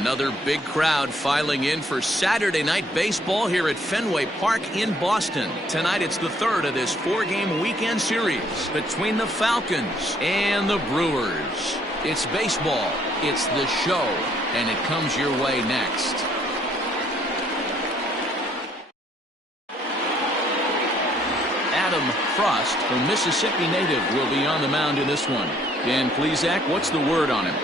Another big crowd filing in for Saturday night baseball here at Fenway Park in Boston. Tonight it's the third of this four-game weekend series between the Falcons and the Brewers. It's baseball, it's the show, and it comes your way next. Adam Frost, a Mississippi native, will be on the mound in this one. Dan Plesac, what's the word on him?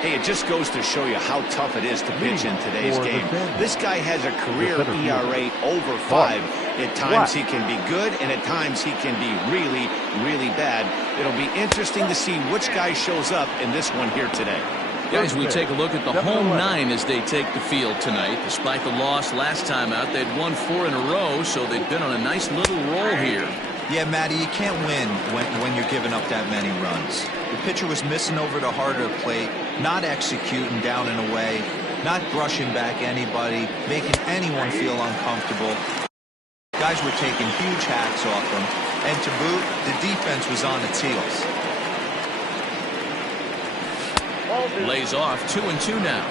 Hey, it just goes to show you how tough it is to pitch in today's game. This guy has a career ERA over 5. At times he can be good, and at times he can be really, really bad. It'll be interesting to see which guy shows up in this one here today. Guys, we take a look at the home 9 as they take the field tonight. Despite the loss last time out, they'd won 4 in a row, so they've been on a nice little roll here. Yeah, Matty, you can't win when you're giving up that many runs. The pitcher was missing over the heart of the plate, not executing down and away, not brushing back anybody, making anyone feel uncomfortable. Guys were taking huge hacks off them, and to boot, the defense was on its heels. Lays off 2-2 now.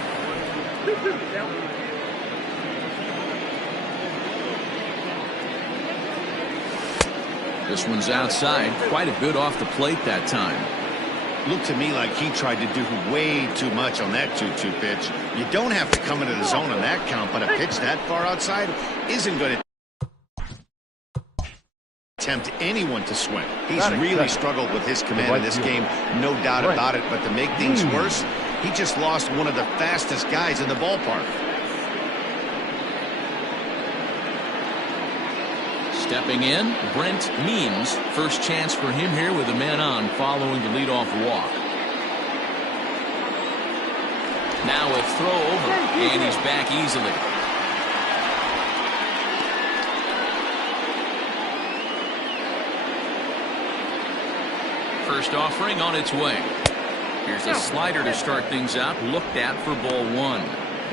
This one's outside. Quite a bit off the plate that time. Looked to me like he tried to do way too much on that 2-2 pitch. You don't have to come into the zone on that count, but a pitch that far outside isn't going to tempt anyone to swing. He's really struggled with his command in this game, no doubt about it. But to make things worse, he just lost one of the fastest guys in the ballpark. Stepping in, Brent Means. First chance for him here with a man on following the leadoff walk. Now a throw over, and he's back easily. First offering on its way. Here's a slider to start things out, looked at for ball 1.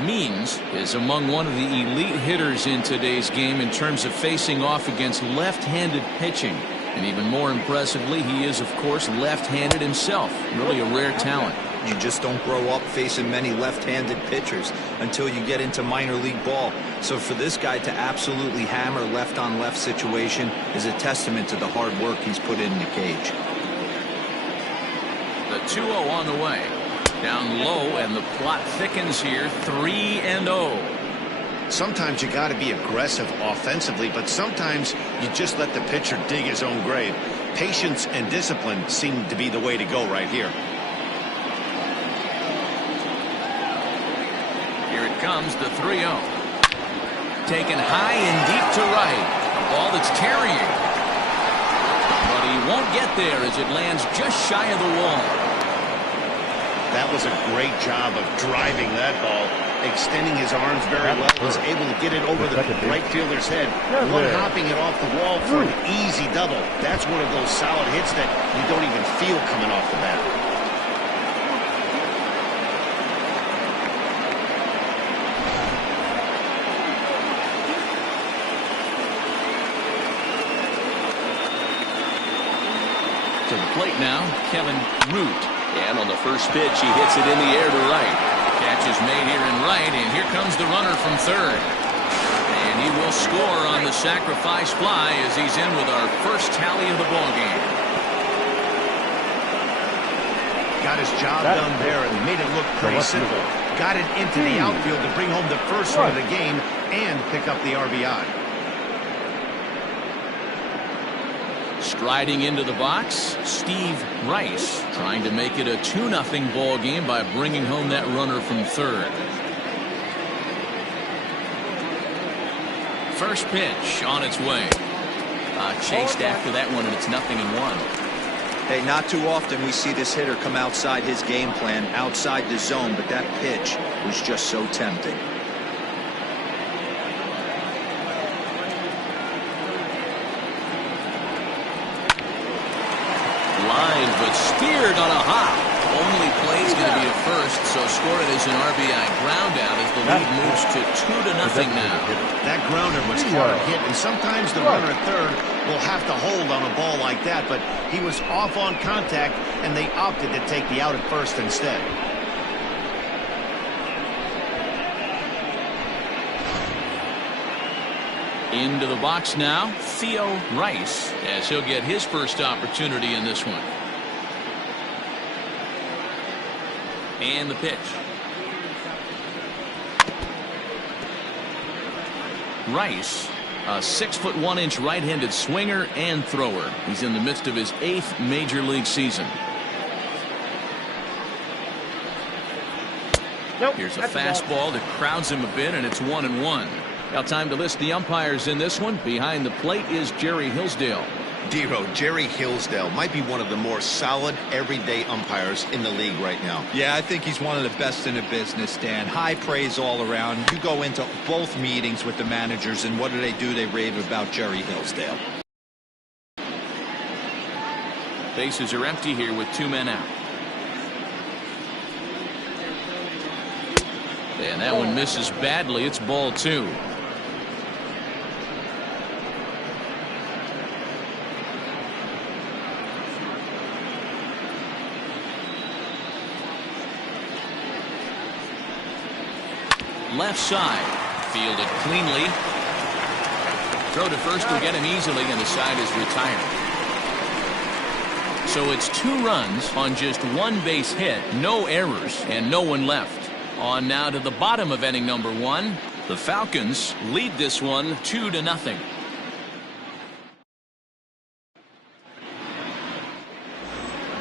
Means is among one of the elite hitters in today's game in terms of facing off against left-handed pitching. And even more impressively, he is, of course, left-handed himself. Really a rare talent. You just don't grow up facing many left-handed pitchers until you get into minor league ball. So for this guy to absolutely hammer left-on-left situation is a testament to the hard work he's put in the cage. The 2-0 on the way. Down low, and the plot thickens here. 3-0. Sometimes you got to be aggressive offensively, but sometimes you just let the pitcher dig his own grave. Patience and discipline seem to be the way to go right here. Here it comes, the 3-0. Taken high and deep to right. A ball that's carrying. But he won't get there as it lands just shy of the wall. That was a great job of driving that ball, extending his arms very well, was able to get it over the right fielder's head, one-hopping it off the wall for an easy double. That's one of those solid hits that you don't even feel coming off the bat. To the plate now, Kevin Root. And on the first pitch, he hits it in the air to right. Catch is made here in right, and here comes the runner from third. And he will score on the sacrifice fly as he's in with our first tally of the ballgame. Got his job done there and made it look pretty simple. Got it into the outfield to bring home the first run of the game and pick up the RBI. Striding into the box, Steve Rice trying to make it a 2-0 ball game by bringing home that runner from third. First pitch on its way. Chased after that one, and it's 0-1. Hey, not too often we see this hitter come outside his game plan, outside the zone, but that pitch was just so tempting. Line, but steered on a hop. Only play's going to be a first, so score it as an RBI ground out as the lead moves to 2-0 now. That grounder was hard hit, and sometimes the runner at third will have to hold on a ball like that, but he was off on contact, and they opted to take the out at first instead. Into the box now, Theo Rice, as he'll get his first opportunity in this one. And the pitch. Rice, a 6'1" right-handed swinger and thrower. He's in the midst of his 8th major league season. Here's a fastball that crowds him a bit, and it's 1-1. Now time to list the umpires in this one. Behind the plate is Jerry Hillsdale. Dero, Jerry Hillsdale might be one of the more solid everyday umpires in the league right now. Yeah, I think he's one of the best in the business, Dan. High praise all around. You go into both meetings with the managers, and what do? They rave about Jerry Hillsdale. Bases are empty here with 2 men out. And that one misses badly. It's ball 2. Left side, fielded cleanly. Throw to first will get him easily, and the side is retired. So it's 2 runs on just 1 base hit, no errors, and no one left. On now to the bottom of inning number 1. The Falcons lead this one 2-0.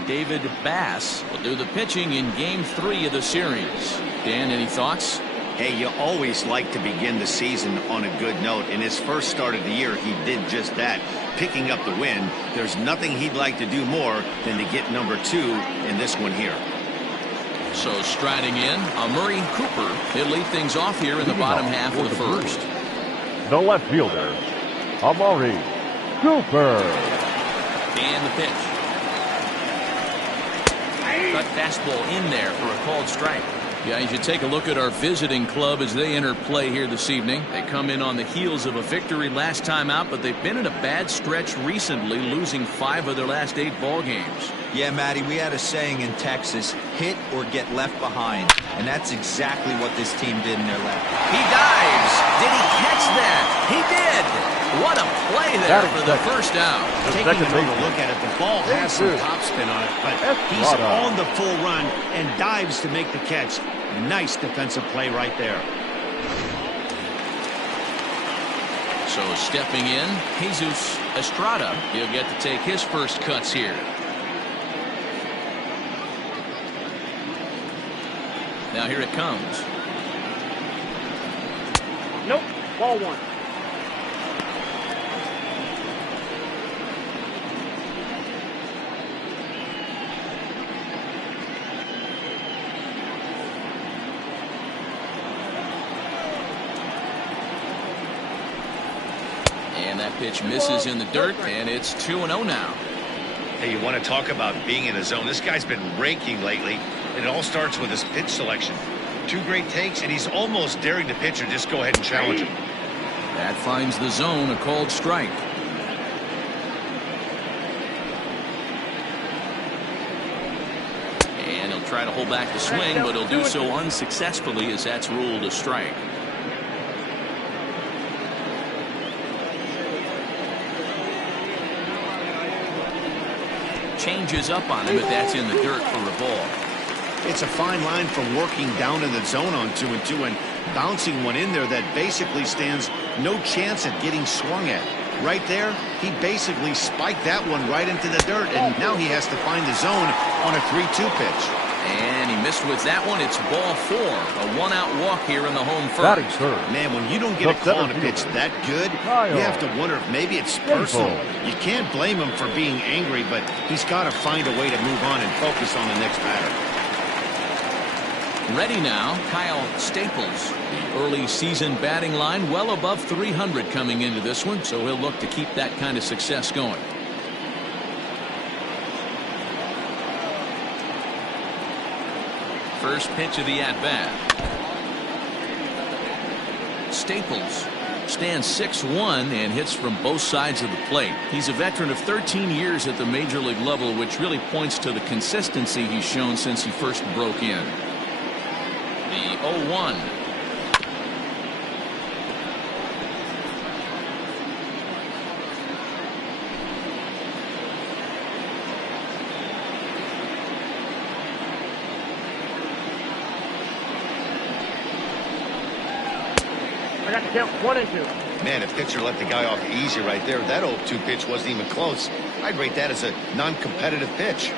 David Bass will do the pitching in game 3 of the series. Dan, any thoughts? Hey, you always like to begin the season on a good note. In his first start of the year, he did just that, picking up the win. There's nothing he'd like to do more than to get number 2 in this one here. So striding in, Murray Cooper. He'll lead things off here in the bottom half of the first. The left fielder, Amari Cooper. And the pitch. Cut fastball in there for a called strike. Yeah, you should take a look at our visiting club as they enter play here this evening. They come in on the heels of a victory last time out, but they've been in a bad stretch recently, losing 5 of their last 8 ball games. Yeah, Matty, we had a saying in Texas, hit or get left behind. And that's exactly what this team did in their last. He dives. Did he catch that? He did. What a play there for the first out. Taking another look at it, the ball has some topspin on it, but he's on the full run and dives to make the catch. Nice defensive play right there. So stepping in, Jesus Estrada. He'll get to take his first cuts here. Now here it comes. Nope, ball 1. And that pitch misses in the dirt, and it's 2-0 now. Hey, you want to talk about being in a zone? This guy's been raking lately, and it all starts with his pitch selection. 2 great takes, and he's almost daring the pitcher just go ahead and challenge him. That finds the zone, a called strike. And he'll try to hold back the swing, but he'll do so unsuccessfully as that's ruled a strike. Changes up on him, but that's in the dirt for a ball. It's a fine line from working down in the zone on 2-2 and bouncing one in there that basically stands no chance at getting swung at. Right there, he basically spiked that one right into the dirt, and now he has to find the zone on a 3-2 pitch. And he missed with that one. It's ball 4. A 1-out walk here in the home first. Man, when you don't get a call on a pitch that good, you have to wonder if maybe it's personal. You can't blame him for being angry, but he's got to find a way to move on and focus on the next batter. Ready now, Kyle Staples. The early season batting line well above 300 coming into this one, so he'll look to keep that kind of success going. First pitch of the at-bat. Staples stands 6'1" and hits from both sides of the plate. He's a veteran of 13 years at the major league level, which really points to the consistency he's shown since he first broke in. The 0-1. got the count 1-2. Man, if pitcher let the guy off easy right there, that 0-2 pitch wasn't even close. I'd rate that as a non-competitive pitch.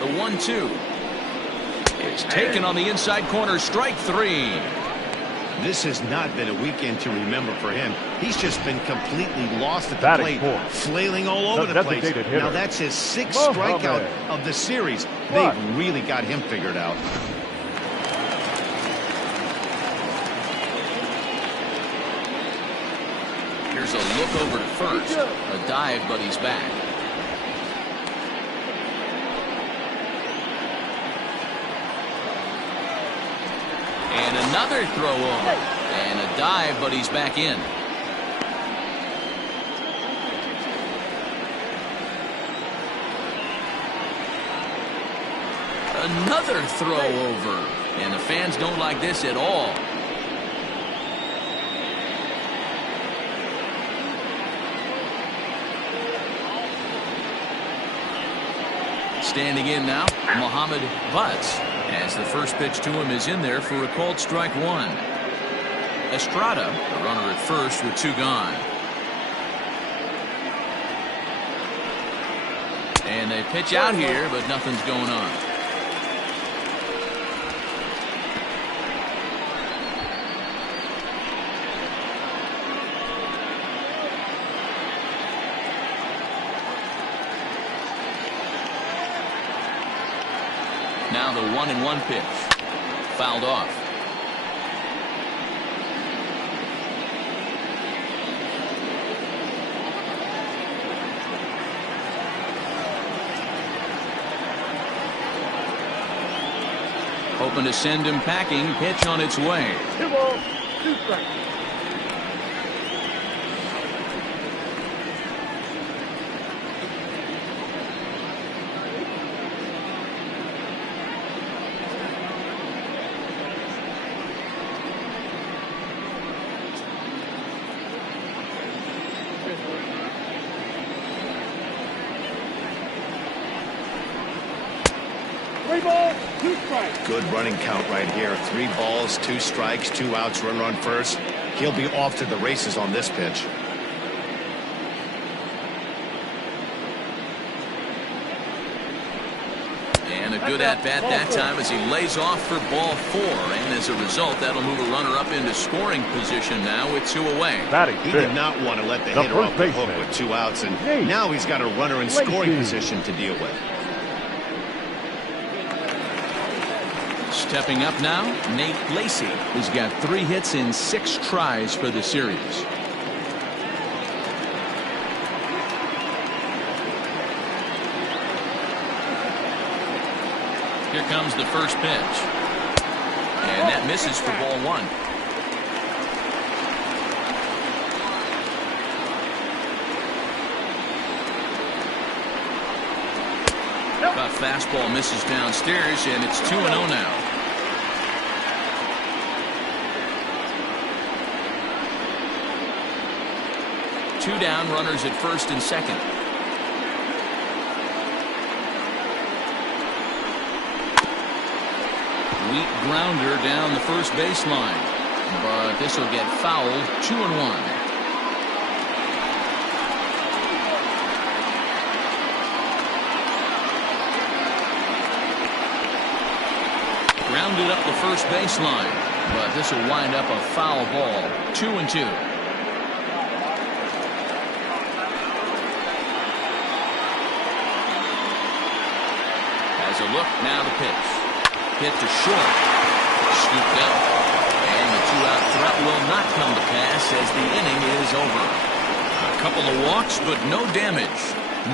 The 1-2 is taken on the inside corner. Strike three. This has not been a weekend to remember for him. He's just been completely lost at the Batting plate, fourth. flailing all over the place. Designated hitter. Now that's his 6th Mohamed. strikeout of the series. What? They've really got him figured out. Here's a look over to first. A dive, but he's back. And another throw over. And a dive, but he's back in. Another throw over. And the fans don't like this at all. Standing in now, Mohamed Butts, as the first pitch to him is in there for a called strike one. Estrada, a runner at first with 2 gone. And they pitch out here, but nothing's going on. Now the 1-1 pitch. Fouled off. Hoping to send him packing. Pitch on its way. 2 balls, 2 strikes. Three balls, 2 strikes. Good running count right here. 3 balls, 2 strikes, 2 outs, runner on first. He'll be off to the races on this pitch. And a good at-bat that time as he lays off for ball 4. And as a result, that'll move a runner up into scoring position now with 2 away. Batting He fifth. did not want to let the The hitter first off the hook baseman. with 2 outs, and Nate now he's got a runner in scoring Lacey. position to deal with. Stepping up now, Nate Lacey, who's got 3 hits in 6 tries for the series. Here comes the first pitch. And that misses for ball 1. A fastball misses downstairs, and it's 2-0 now. Two down, runners at first and second. Weak grounder down the first baseline, but this will get fouled. 2-1. Grounded up the first baseline, but this will wind up a foul ball. 2-2. Has a look, now the pitch. Hit to short. Scooped up. And the 2-out threat will not come to pass as the inning is over. A couple of walks, but no damage.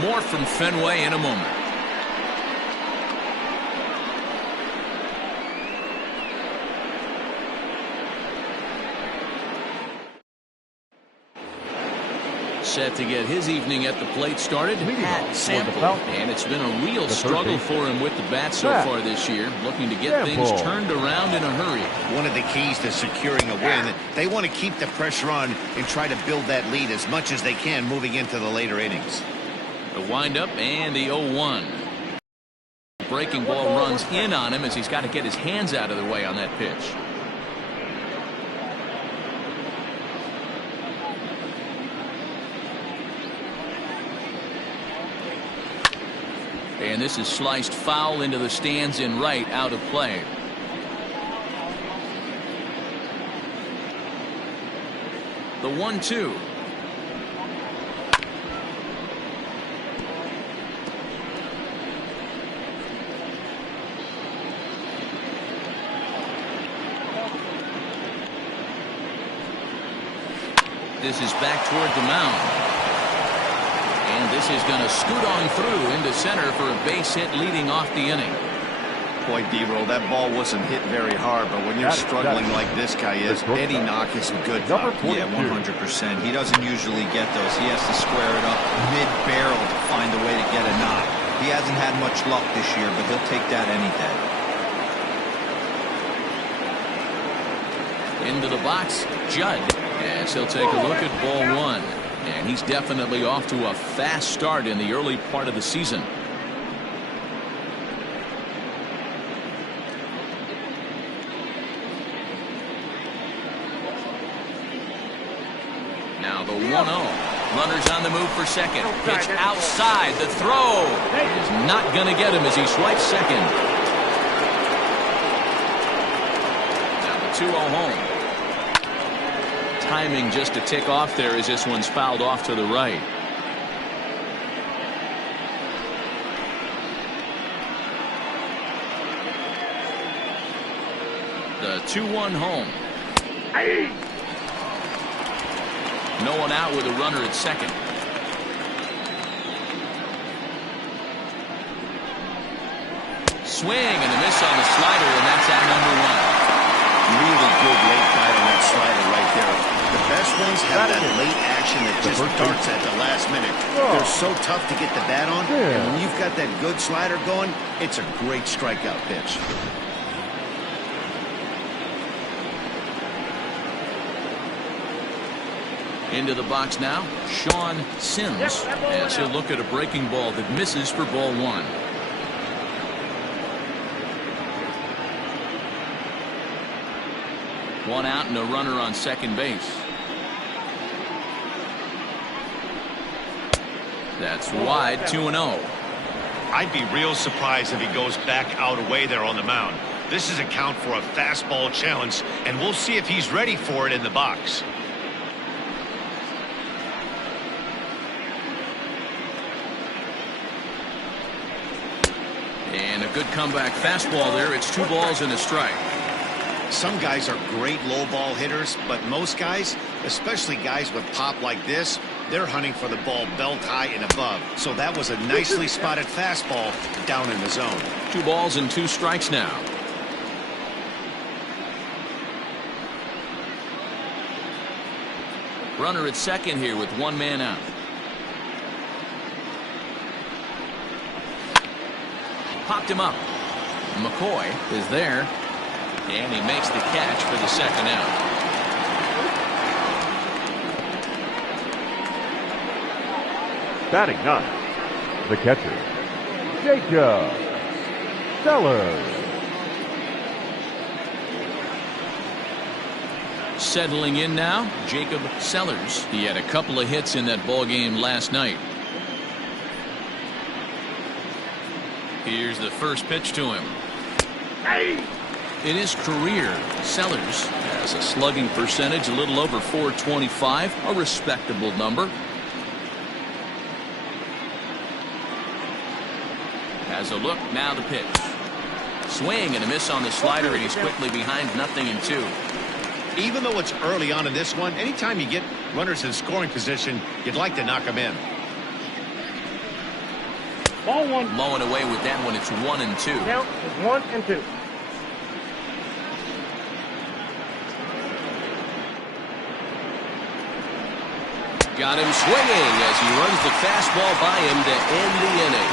More from Fenway in a moment. Set to get his evening at the plate started. Pat Sample, and it's been a real struggle for him with the bat so far this year, looking to get things turned around in a hurry. One of the keys to securing a win, they want to keep the pressure on and try to build that lead as much as they can moving into the later innings. The windup and the 0-1. Breaking ball runs in on him as he's got to get his hands out of the way on that pitch. And this is sliced foul into the stands in right, out of play. The 1-2. This is back toward the mound. And this is going to scoot on through into center for a base hit leading off the inning. Boy, D-Roll, that ball wasn't hit very hard, but when you're struggling like this guy is, any knock is a good knock. Yeah, 100%. He doesn't usually get those. He has to square it up mid-barrel to find a way to get a knock. He hasn't had much luck this year, but he'll take that any day. Into the box, Judd, as he'll take a look at ball one. And he's definitely off to a fast start in the early part of the season. Now the 1-0. Runners on the move for second. Pitch outside. The throw is not going to get him as he swipes second. Now the 2-0 home. Timing just to tick off there as this one's fouled off to the right. The 2-1 home. No one out with a runner at second. Swing and a miss on the slider, and that's out number 1. Really good late bite on that slider right there. The best ones have that late action that just darts at the last minute. They're so tough to get the bat on, and when you've got that good slider going, it's a great strikeout pitch. Into the box now, Sean Sims, as he'll look at a breaking ball that misses for ball one. One out and a runner on second base. That's wide, 2-0. I'd be real surprised if he goes back out away there on the mound. This is a count for a fastball challenge, and we'll see if he's ready for it in the box. And a good comeback fastball there. It's 2 balls and a strike. Some guys are great low ball hitters, but most guys, especially guys with pop like this, they're hunting for the ball belt high and above. So that was a nicely spotted fastball down in the zone. 2 balls and 2 strikes now. Runner at second here with 1 man out. Popped him up. McCoy is there. And he makes the catch for the second out. Batting 9, the catcher, Jacob Sellers. Settling in now, Jacob Sellers. He had a couple of hits in that ball game last night. Here's the first pitch to him. In his career, Sellers has a slugging percentage a little over .425, a respectable number. Has a look, now the pitch. Swing and a miss on the slider, and he's quickly behind 0-2. Even though it's early on in this one, anytime you get runners in scoring position, you'd like to knock them in. Ball 1. Mowing away with that one, it's 1-2. Count is 1-2. Got him swinging as he runs the fastball by him to end the inning.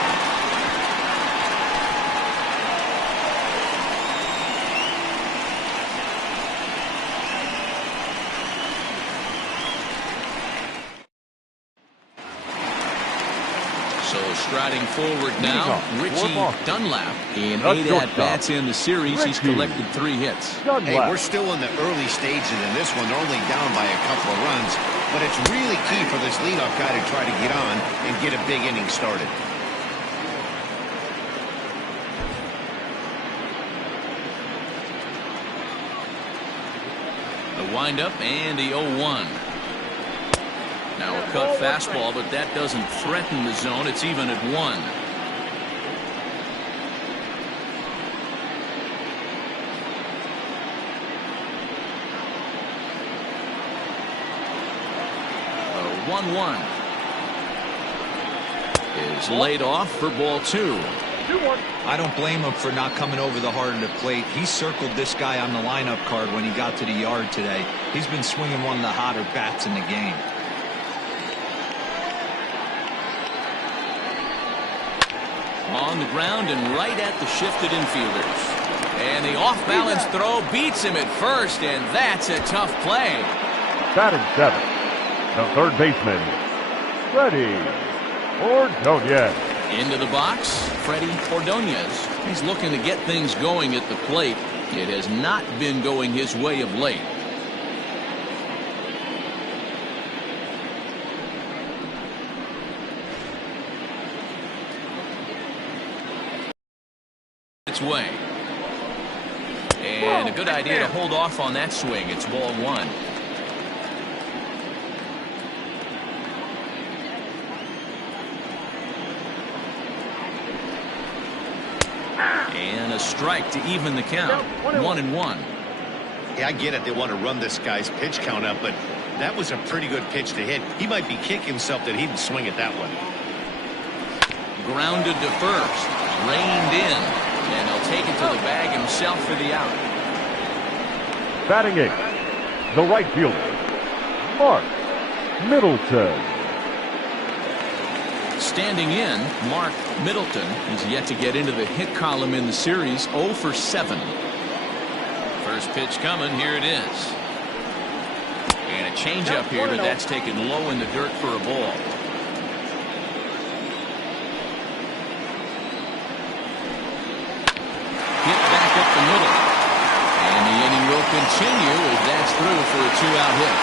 So So striding forward now, Richie Dunlap. In That's 8 shortstop. at-bats in the series, he's Richie collected 3 hits. Hey, we're still in the early stages in this one. They're only down by a couple of runs, but it's really key for this leadoff guy to try to get on and get a big inning started. The windup and the 0-1. Now a cut fastball, but that doesn't threaten the zone. It's even at 1. The 1-1 is laid off for ball 2. I don't blame him for not coming over the heart of the plate. He circled this guy on the lineup card when he got to the yard today. He's been swinging one of the hotter bats in the game. On the ground and right at the shifted infielders. And the off-balance throw beats him at first, and that's a tough play. Batting 7, the third baseman, Freddie Ordonez. Into the box, Freddie Ordonez. He's looking to get things going at the plate. It has not been going his way of late. Its way. And a good idea to hold off on that swing. It's ball 1. And a strike to even the count. 1-1. Yeah, I get it. They want to run this guy's pitch count up, but that was a pretty good pitch to hit. He might be kicking himself that he didn't swing at that one. Grounded to first. Reined in. And he'll take it to the bag himself for the out. Batting 8, the right fielder, Mark Middleton. Standing in, Mark Middleton. He's yet to get into the hit column in the series. 0 for 7. First pitch coming. Here it is. And a changeup here, but that's taken low in the dirt for a ball. Hit back up the middle. And the inning will continue as that's through for a 2-out hit.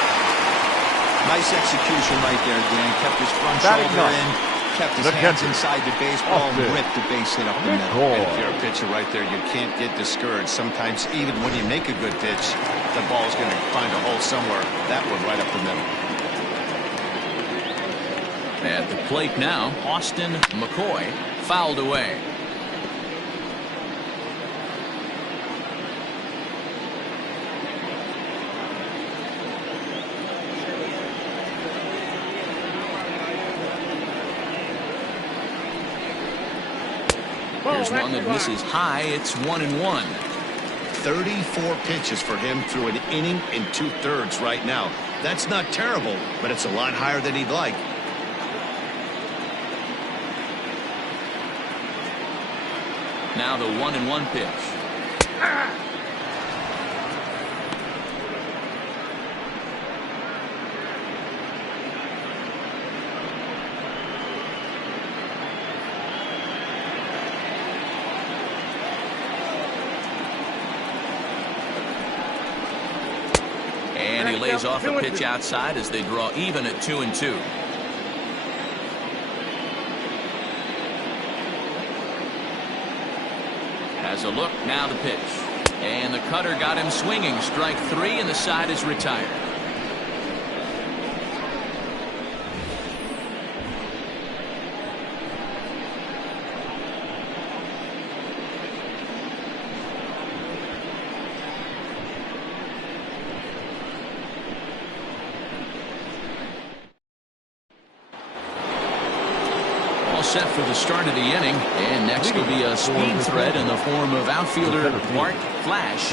Nice execution right there, Dan. Kept his front Batting shoulder ninth, in. Kept his the hands catcher, inside the baseball and Austin ripped the base hit up the middle. And if you're a pitcher right there, you can't get discouraged. Sometimes even when you make a good pitch, the ball's going to find a hole somewhere. That one right up the middle. At the plate now, Austin McCoy fouled away. Here's one that misses high. It's 1-1. 34 pitches for him through an inning and 2/3 right now. That's not terrible, but it's a lot higher than he'd like. Now the 1-1 pitch. And he lays off a pitch outside as they draw even at 2-2. Has a look, now the pitch. And the cutter got him swinging. Strike 3, and the side is retired. Set for the start of the inning, and next will be a speed threat in the form of outfielder Bart Flash.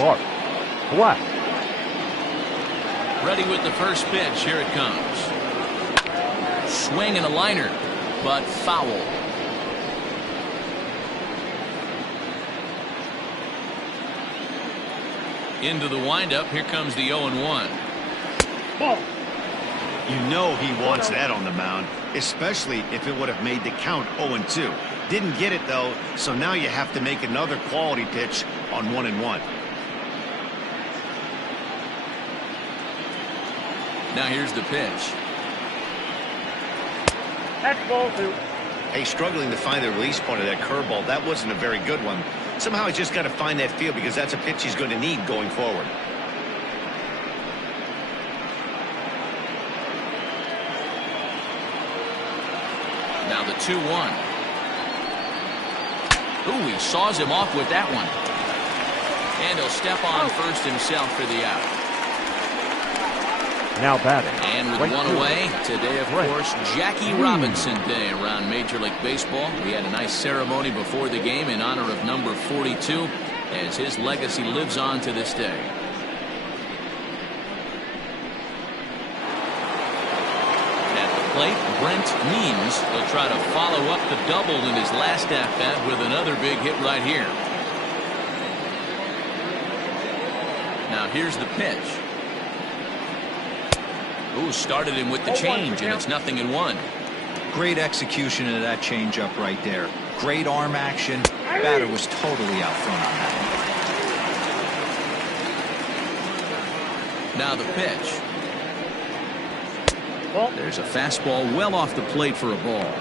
Ready with the first pitch. Here it comes. Swing and a liner, but foul. Into the windup. Here comes the 0-1. Ball. You know he wants that on the mound, especially if it would have made the count 0-2. Didn't get it, though, so now you have to make another quality pitch on 1-1. Now here's the pitch. That's ball 2. Hey, struggling to find the release point of that curveball. That wasn't a very good one. Somehow he's just got to find that feel because that's a pitch he's going to need going forward. Now the 2-1. Ooh, he saws him off with that one. And he'll step on first himself for the out. Now batting. And with right one fielder, away, today, of Brett course, Jackie Robinson Day around Major League Baseball. We had a nice ceremony before the game in honor of number 42 as his legacy lives on to this day. At the plate, Brent Means will try to follow up the double in his last at-bat with another big hit right here. Now here's the pitch. Ooh, started him with the change, and it's 0-1. Great execution of that changeup right there. Great arm action. Batter was totally out front on that one. Now the pitch. There's a fastball well off the plate for a ball.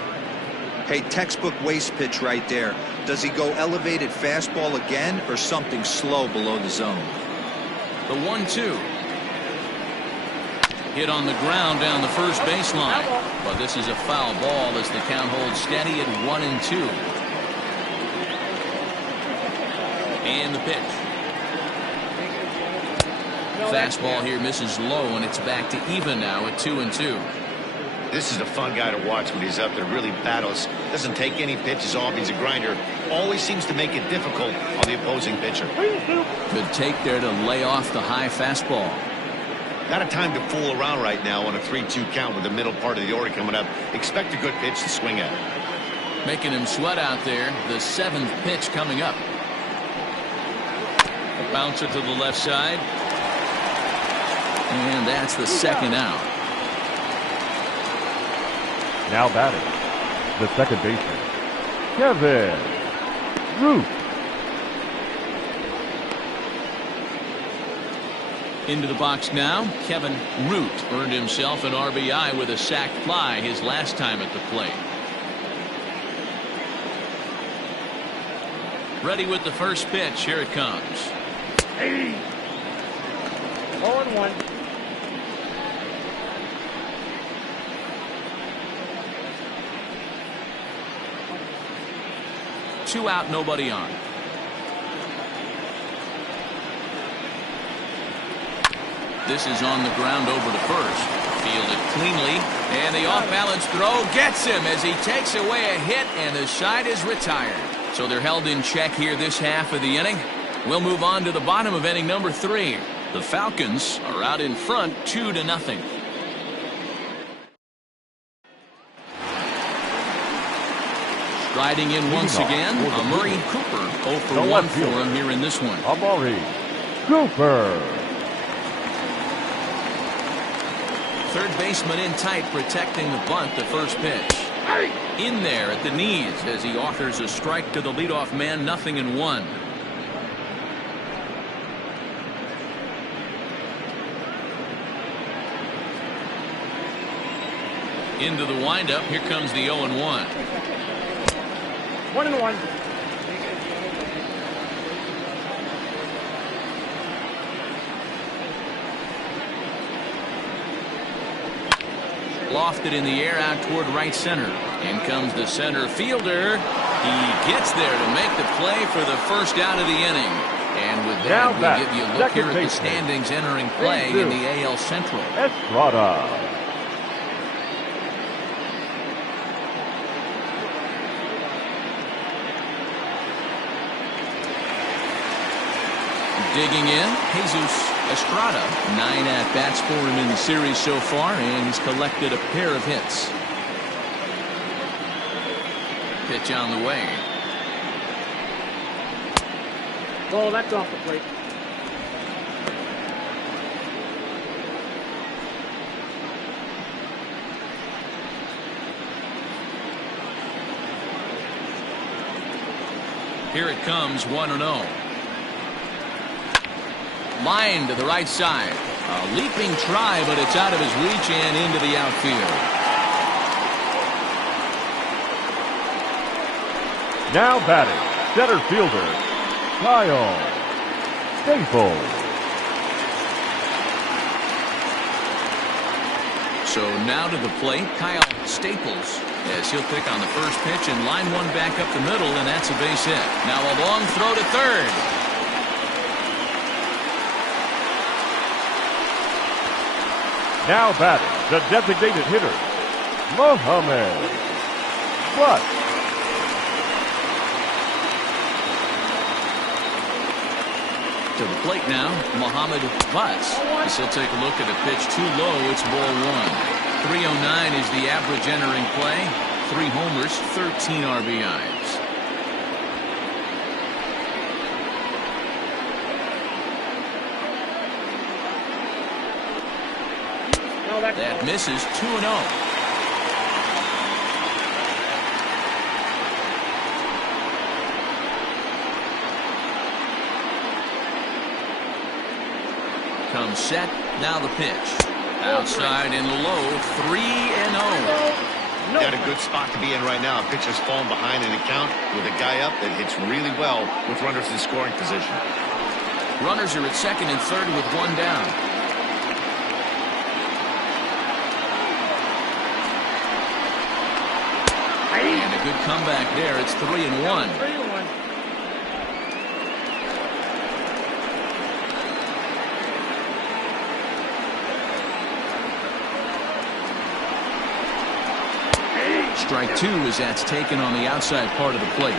Hey, textbook waste pitch right there. Does he go elevated fastball again or something slow below the zone? The 1-2. Hit on the ground down the first baseline. But this is a foul ball as the count holds steady at 1-2. And the pitch. Fastball here misses low, and it's back to even now at 2-2. This is a fun guy to watch when he's up there. Really battles. Doesn't take any pitches off. He's a grinder. Always seems to make it difficult on the opposing pitcher. Good take there to lay off the high fastball. Not a time to fool around right now on a 3-2 count with the middle part of the order coming up. Expect a good pitch to swing at. Making him sweat out there. The 7th pitch coming up. A bouncer to the left side. And that's the second out. Now batting, the second baseman, Kevin Root. Into the box now, Kevin Root earned himself an RBI with a sac fly his last time at the plate. Ready with the first pitch. Here it comes. 0-1. Two out, nobody on. This is on the ground over to first. Fielded cleanly, and the off-balance throw gets him as he takes away a hit, and the side is retired. So they're held in check here this half of the inning. We'll move on to the bottom of inning number 3. The Falcons are out in front 2-0. Striding in once again, Amari Cooper 0 for 1 for him here in this one. Amari Cooper. Third baseman in tight, protecting the bunt. The first pitch. In there at the knees as he offers a strike to the leadoff man. 0-1. Into the windup. Here comes the 0-1. 1-1. Lofted in the air out toward right center. In comes the center fielder. He gets there to make the play for the first out of the inning. And with that, we'll give you a look here at the standings entering play in the AL Central. Estrada. Digging in, Jesus Estrada. 9 at-bats for him in the series so far, and he's collected a pair of hits. Pitch on the way. Oh, that's off the plate. Here it comes, 1-0. Line to the right side. A leaping try, but it's out of his reach and into the outfield. Now batting, center fielder, Kyle Staples. So now to the plate, Kyle Staples, as he'll pick on the first pitch and line one back up the middle, and that's a base hit. Now a long throw to third. Now batting, the designated hitter, Mohammed Butt. To the plate now, Mohammed Butts. As he'll take a look at a pitch too low, it's ball one. 309 is the average entering play. 3 homers, 13 RBIs. That misses 2-0. Comes set. Now the pitch. Outside and low. 3-0. Got a good spot to be in right now. Pitcher's falling behind in the count with a guy up that hits really well with runners in scoring position. Runners are at second and third with 1 down. And a good comeback there. It's 3-1. 3-1. Strike 2 as that's taken on the outside part of the plate.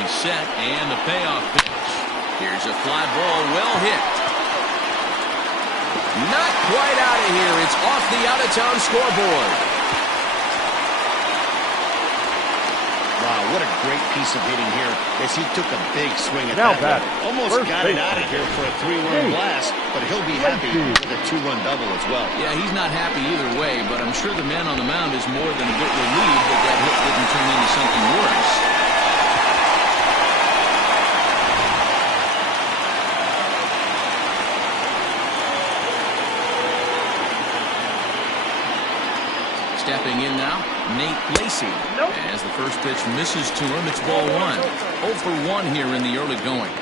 He's set, and the payoff pitch. Here's a fly ball, well hit. Not quite out of here. It's off the out-of-town scoreboard. Wow, what a great piece of hitting here as he took a big swing at Now that batting, one. Almost first got it baseman. out of here for a 3-run blast, but he'll be happy with a 2-run double as well. Yeah, he's not happy either way, but I'm sure the man on the mound is more than a bit relieved that that hit didn't turn into something worse. Stepping in now, Nate Lacey. As the first pitch misses to him, it's ball one. 0 for 1 here in the early going.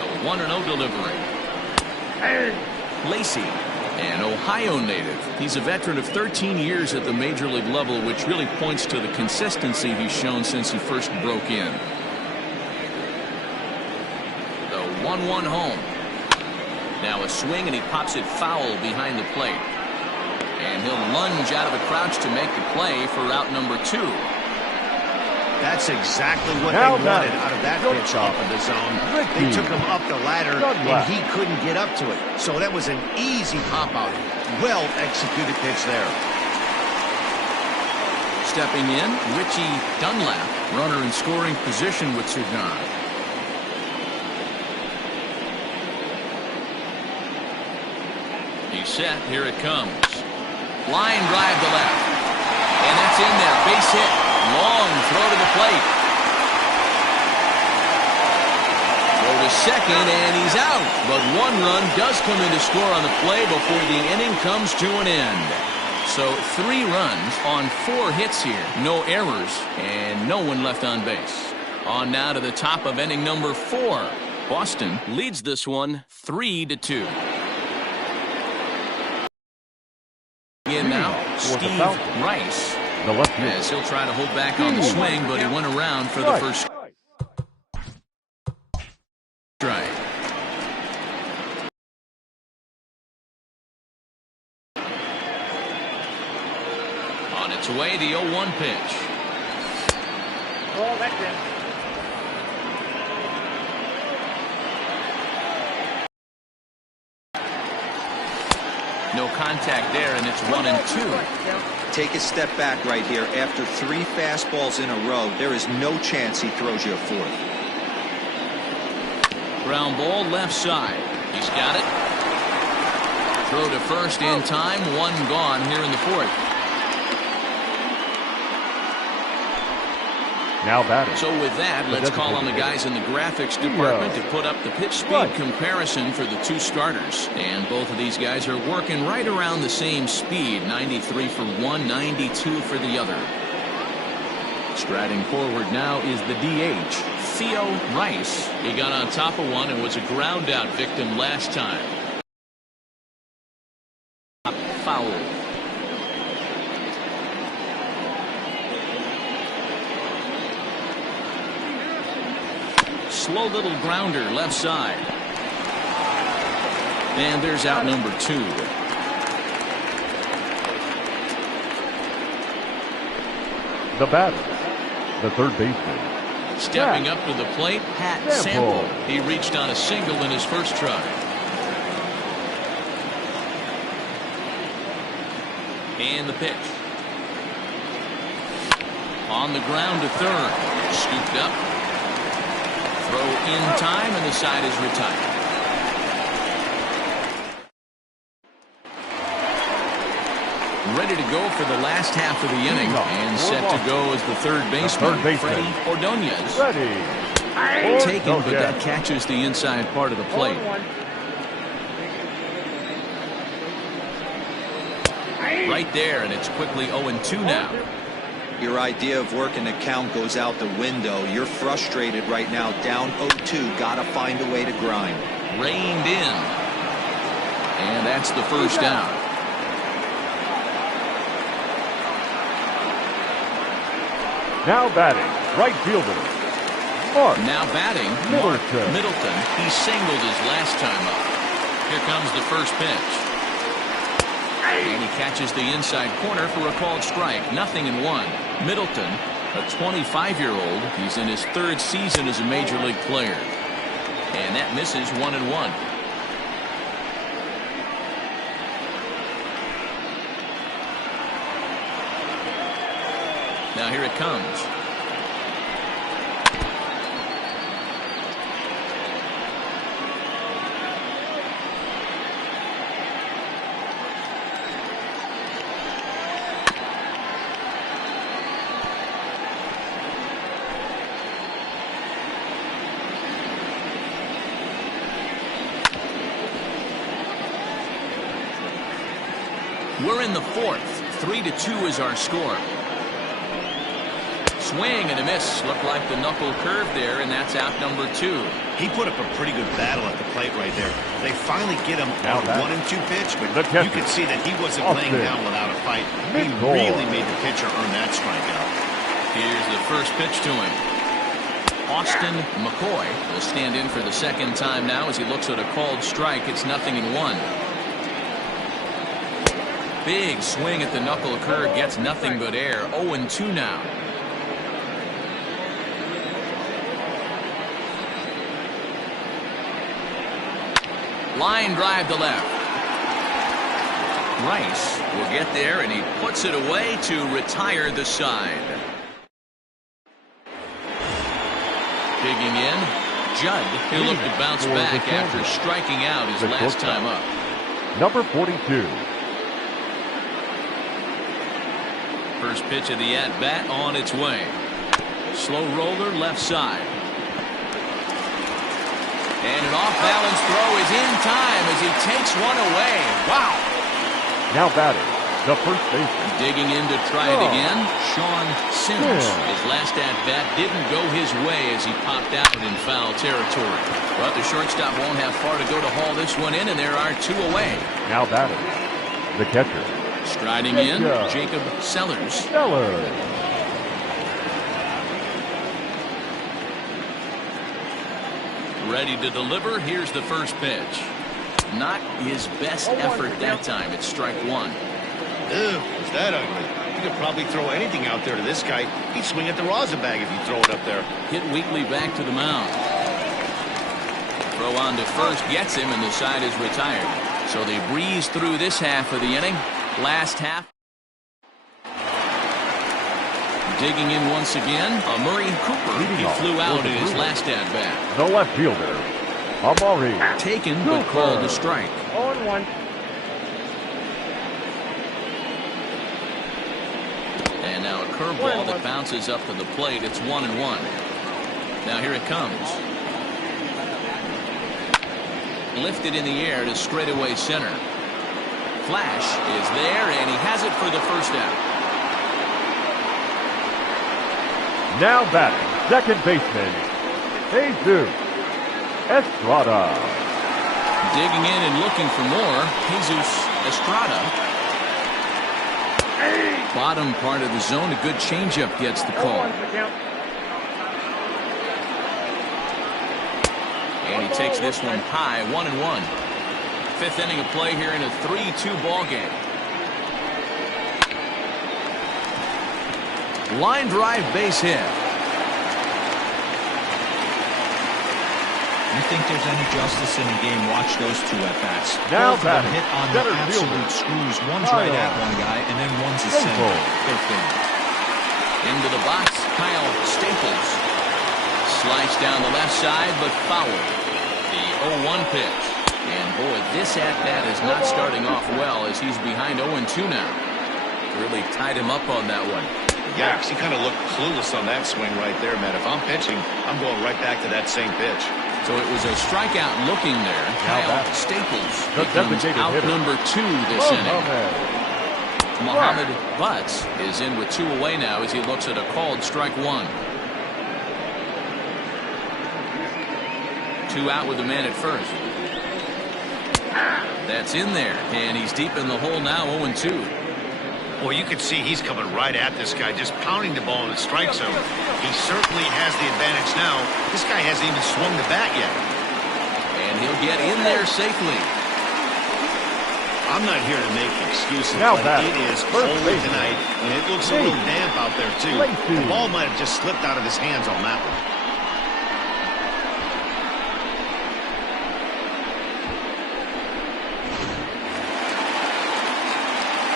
A 1-0 delivery. Lacey, an Ohio native. He's a veteran of 13 years at the major league level, which really points to the consistency he's shown since he first broke in. The 1-1 home. Now a swing, and he pops it foul behind the plate. And he'll lunge out of the crouch to make the play for out number 2. That's exactly what Now they batting, wanted out of that shortstop, pitch off of the zone. Ricky They took him up the ladder, Douglas. and he couldn't get up to it. So that was an easy pop-out. Well-executed pitch there. Stepping in, Richie Dunlap, runner in scoring position with Sugan. He's set. Here it comes. Line drive to left. And that's in there. Base hit. Long throw to the plate. Throw to second, and he's out. But 1 run does come in to score on the play before the inning comes to an end. So 3 runs on 4 hits here. No errors, and no one left on base. On now to the top of inning number 4. Boston leads this one 3-2. In now, For the Steve Falcons, Rice. the left field. As he'll try to hold back on the swing, but he went around for the first strike. On its way, the 0-1 pitch. Oh, that's in. No contact there, and it's 1-2. Take a step back right here. After 3 fastballs in a row, there is no chance he throws you a 4th. Ground ball left side. He's got it. Throw to first in time. 1 gone here in the 4th. Now batting. So with that, let's call on the guys in the graphics department to put up the pitch speed comparison for the 2 starters. And both of these guys are working right around the same speed. 93 for one, 92 for the other. Striding forward now is the DH, Theo Rice. He got on top of one and was a ground out victim last time. Foul. Slow little grounder left side. And there's out number 2. The batter, the third baseman. Stepping up to the plate, Pat Sample. He reached on a single in his first try. And the pitch. On the ground to third. Scooped up. Throw in time, and the side is retired. Ready to go for the last half of the inning, and set to go as the third baseman, Freddie Ordonez. Taken, but that catches the inside part of the plate. Right there, and it's quickly 0-2 now. Your idea of working the count goes out the window. You're frustrated right now, down 0-2. Gotta find a way to grind. Reined in. And that's the first down. Now batting, right fielder, Mark. Now batting, Mark Middleton. He singled his last time up. Here comes the first pitch. And he catches the inside corner for a called strike. 0-1. Middleton, a 25-year-old. He's in his 3rd season as a major league player. And that misses 1-1. Now here it comes. We're in the 4th. 3-2 is our score. Swing and a miss. Looked like the knuckle curve there, and that's out number 2. He put up a pretty good battle at the plate right there. They finally get him on a 1-2 pitch, but you could see that he wasn't laying down without a fight. He really made the pitcher earn that strikeout. Here's the first pitch to him. Austin McCoy will stand in for the second time now as he looks at a called strike. It's 0-1. Big swing at the knuckle curve, gets nothing but air. 0-2 now. Line drive to left. Rice will get there, and he puts it away to retire the side. Digging in, Judd. He'll look to bounce back after striking out his last time up. Number 42. First pitch of the at-bat on its way. Slow roller left side. And an off-balance throw is in time as he takes one away. Wow. Now batting, the first baseman. Digging in to try it again, Sean Sims. His last at-bat didn't go his way as he popped out in foul territory. But the shortstop won't have far to go to haul this one in, and there are 2 away. Now batting, the catcher. Striding in, Jacob Sellers. Ready to deliver. Here's the first pitch. Not his best effort that time. It's strike 1. Ew, is that ugly? You could probably throw anything out there to this guy. He'd swing at the rosin bag if you throw it up there. Hit weakly back to the mound. Throw on to first, gets him, and the side is retired. So they breeze through this half of the inning. Last half. Digging in once again, Murray Cooper. He flew out in his last at-bat. The left fielder, Amari. Taken, but called a strike. 0-1. And now a curveball that bounces up to the plate. It's 1-1. Now here it comes. Lifted in the air to straightaway center. Flash is there, and he has it for the first out. Now batting, second baseman, Jesus Estrada. Digging in and looking for more, Jesus Estrada. Bottom part of the zone, a good changeup gets the call. 0-1's the count. And he takes this one high, 1-1. Fifth inning of play here in a 3-2 ball game. Line drive base hit. You think there's any justice in the game? Watch those two at-bats. Now Both of them batting, hit on the center absolute fielder. screws. One's right at one guy, and then one's a center. They're thin. Into the box, Kyle Staples. Sliced down the left side, but foul. The 0-1 pitch. And boy, this at-bat is not starting off well as he's behind 0-2 now. Really tied him up on that one. Yeah, he kind of looked clueless on that swing right there, man. If I'm pitching, I'm going right back to that same pitch. So it was a strikeout looking there. Kyle Staples becomes out number 2 this inning. Mohamed Butts is in with 2 away now as he looks at a called strike 1. 2 out with the man at first. That's in there, and he's deep in the hole now, 0-2. Well, you can see he's coming right at this guy, just pounding the ball in the strike zone. He certainly has the advantage now. This guy hasn't even swung the bat yet. And he'll get in there safely. I'm not here to make excuses, Now but it is cold baseman. tonight, and it looks a little damp out there, too. The ball might have just slipped out of his hands on that one.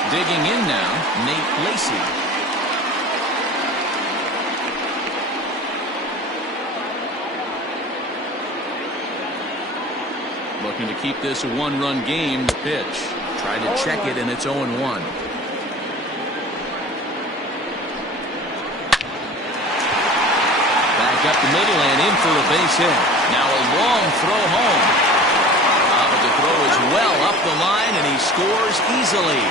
Digging in now, Nate Lacey. Looking to keep this a 1-run game. The pitch. Tried to check it, and it's 0-1. Back up the middle and in for a base hit. Now a long throw home. But the throw is well up the line, and he scores easily.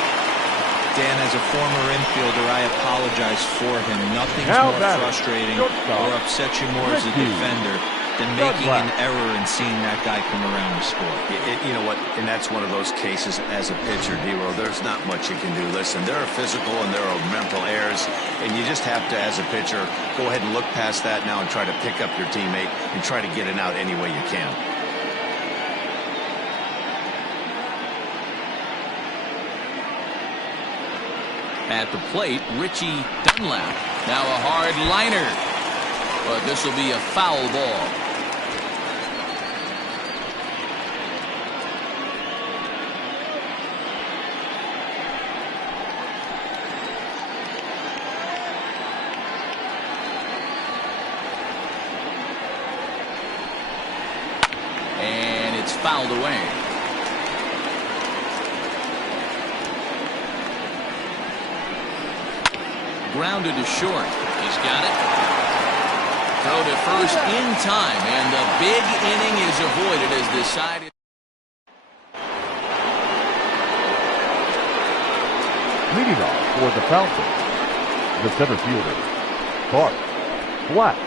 Dan, as a former infielder, I apologize for him. Nothing's Now more batting, frustrating shortstop, or upsets you more as a Ricky defender than making an error and seeing that guy come around to score. You know what? And that's one of those cases as a pitcher, D-Row. There's not much you can do. Listen, there are physical and there are mental errors, and you just have to, as a pitcher, go ahead and look past that now and try to pick up your teammate and try to get it out any way you can. At the plate, Richie Dunlap. Now a hard liner. But this will be a foul ball. And it's fouled away. Grounded to short. He's got it. Throw to first in time, and the big inning is avoided as the side. Leading off for the Falcons, the center fielder, Bart Black.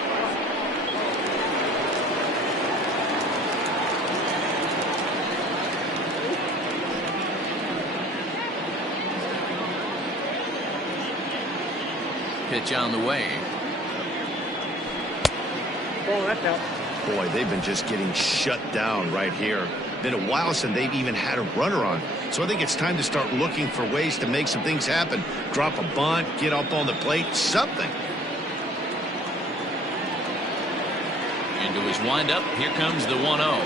Pitch on the way. Oh, that's out. Boy, they've been just getting shut down right here. Been a while since they've even had a runner on. So I think it's time to start looking for ways to make some things happen. Drop a bunt, get up on the plate, something. Into his windup, here comes the 1-0.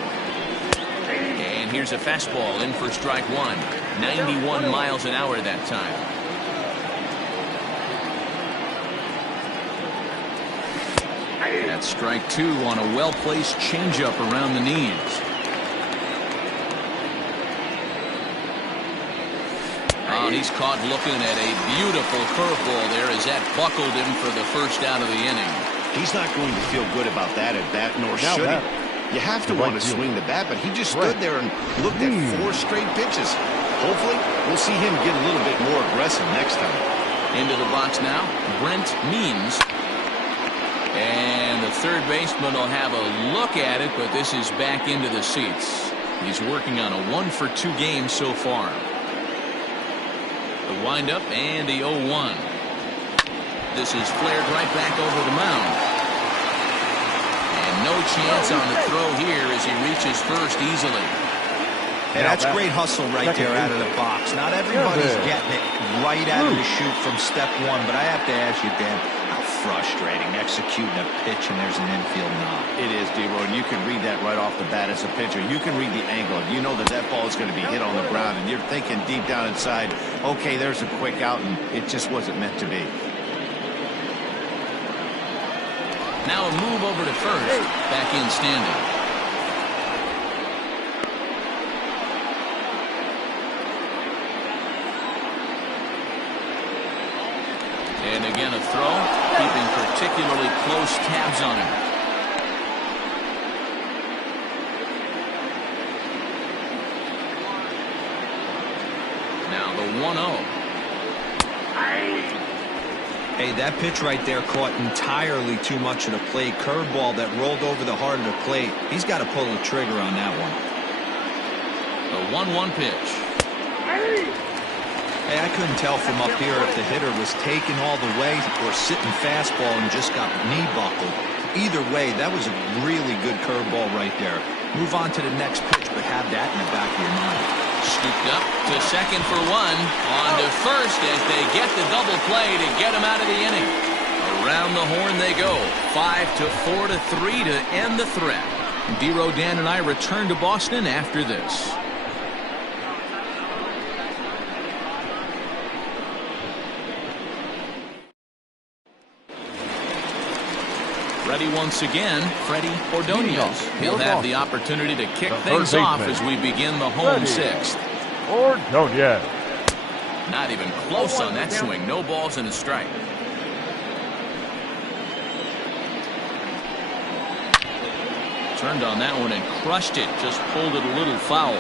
And here's a fastball in for strike one. 91 miles an hour that time. That's strike two on a well-placed changeup around the knees. Oh, and he's caught looking at a beautiful curveball there as that buckled him for the first out of the inning. He's not going to feel good about that at bat, nor should he. You have to want to swing the bat, but he just stood there and looked at 4 straight pitches. Hopefully, we'll see him get a little bit more aggressive next time. Into the box now, Brent Means. And the third baseman will have a look at it, but this is back into the seats. He's working on a 1-for-2 game so far. The windup and the 0-1. This is flared right back over the mound. And no chance on the throw here as he reaches first easily. Hey, that's great hustle right there out of the box. Not everybody's getting it right out of the chute from step one, but I have to ask you, Dan, how frustrating executing a pitch and there's an infield knock. It is, D-Roy, and you can read that right off the bat as a pitcher. You can read the angle. You know that that ball is going to be hit on the ground, and you're thinking deep down inside, okay, there's a quick out, and it just wasn't meant to be. Now a move over to first. Back in standing. And again a throw, keeping particularly close tabs on him. Now the 1-0. Hey, that pitch right there caught entirely too much of the plate. Curveball that rolled over the heart of the plate. He's got to pull the trigger on that one. The 1-1 pitch. Hey, I couldn't tell from up here if the hitter was taking all the way or sitting fastball and just got knee buckled. Either way, that was a really good curveball right there. Move on to the next pitch, but have that in the back of your mind. Scooped up to second for one. On to first as they get the double play to get him out of the inning. Around the horn they go. 5-4 to 3 to end the threat. D-Row, Dan, and I return to Boston after this. Ready once again, Freddie Ordonez. He'll have the opportunity to kick things off as we begin the home sixth. Ordonez. Not even close on that swing. No balls and a strike. Turned on that one and crushed it. Just pulled it a little foul.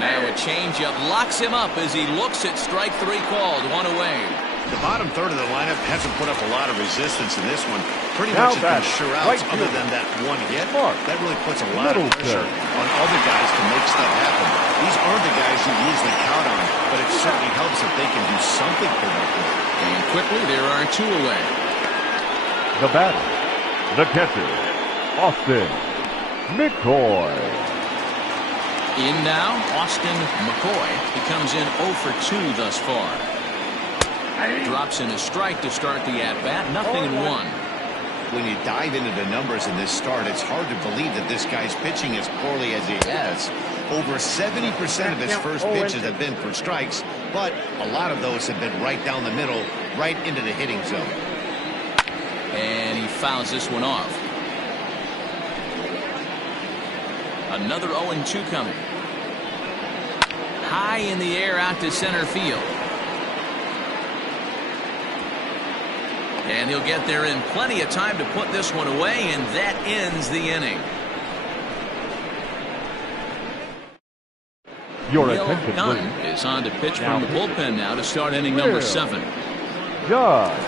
Now a changeup locks him up as he looks at strike three called. One away. The bottom third of the lineup hasn't put up a lot of resistance in this one. Pretty much has been sure outs other than that one hit. That really puts a lot of pressure on other guys to make stuff happen. These aren't the guys you usually count on, but it certainly helps if they can do something productive. And quickly there are two away. The batter, the catcher, Austin McCoy. In now, Austin McCoy. He comes in 0 for 2 thus far. Drops in a strike to start the at-bat. Nothing in one. When you dive into the numbers in this start, it's hard to believe that this guy's pitching as poorly as he has. Over 70% of his first pitches have been for strikes, but a lot of those have been right down the middle, right into the hitting zone. And he fouls this one off. Another 0-2 coming. High in the air out to center field. And he'll get there in plenty of time to put this one away, and that ends the inning. Your Will attention, Dunn please. is on to pitch from the bullpen now to start inning number 7. Judge.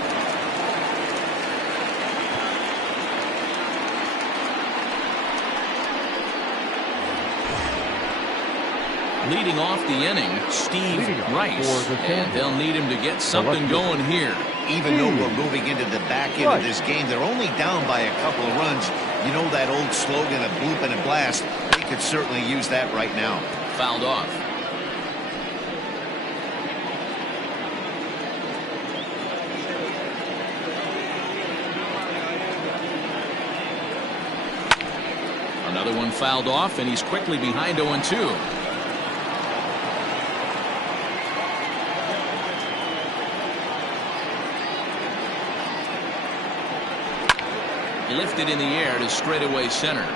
Leading off the inning, Steve Rice, and they'll need him to get something going here. Even though we're moving into the back end of this game, they're only down by a couple of runs. You know that old slogan of bloop and a blast? They could certainly use that right now. Fouled off. Another one fouled off, and he's quickly behind 0-2. Lifted in the air to straightaway center.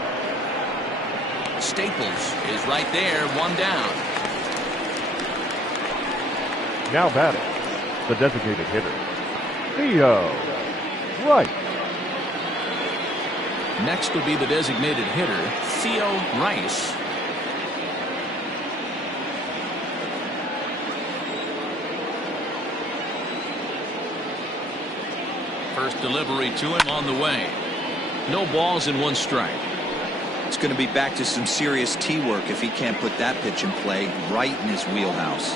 Staples is right there, one down. Now batting, the designated hitter, Theo Wright. Next will be the designated hitter, Theo Rice. First delivery to him on the way. No balls and 1 strike. It's going to be back to some serious tee work if he can't put that pitch in play right in his wheelhouse.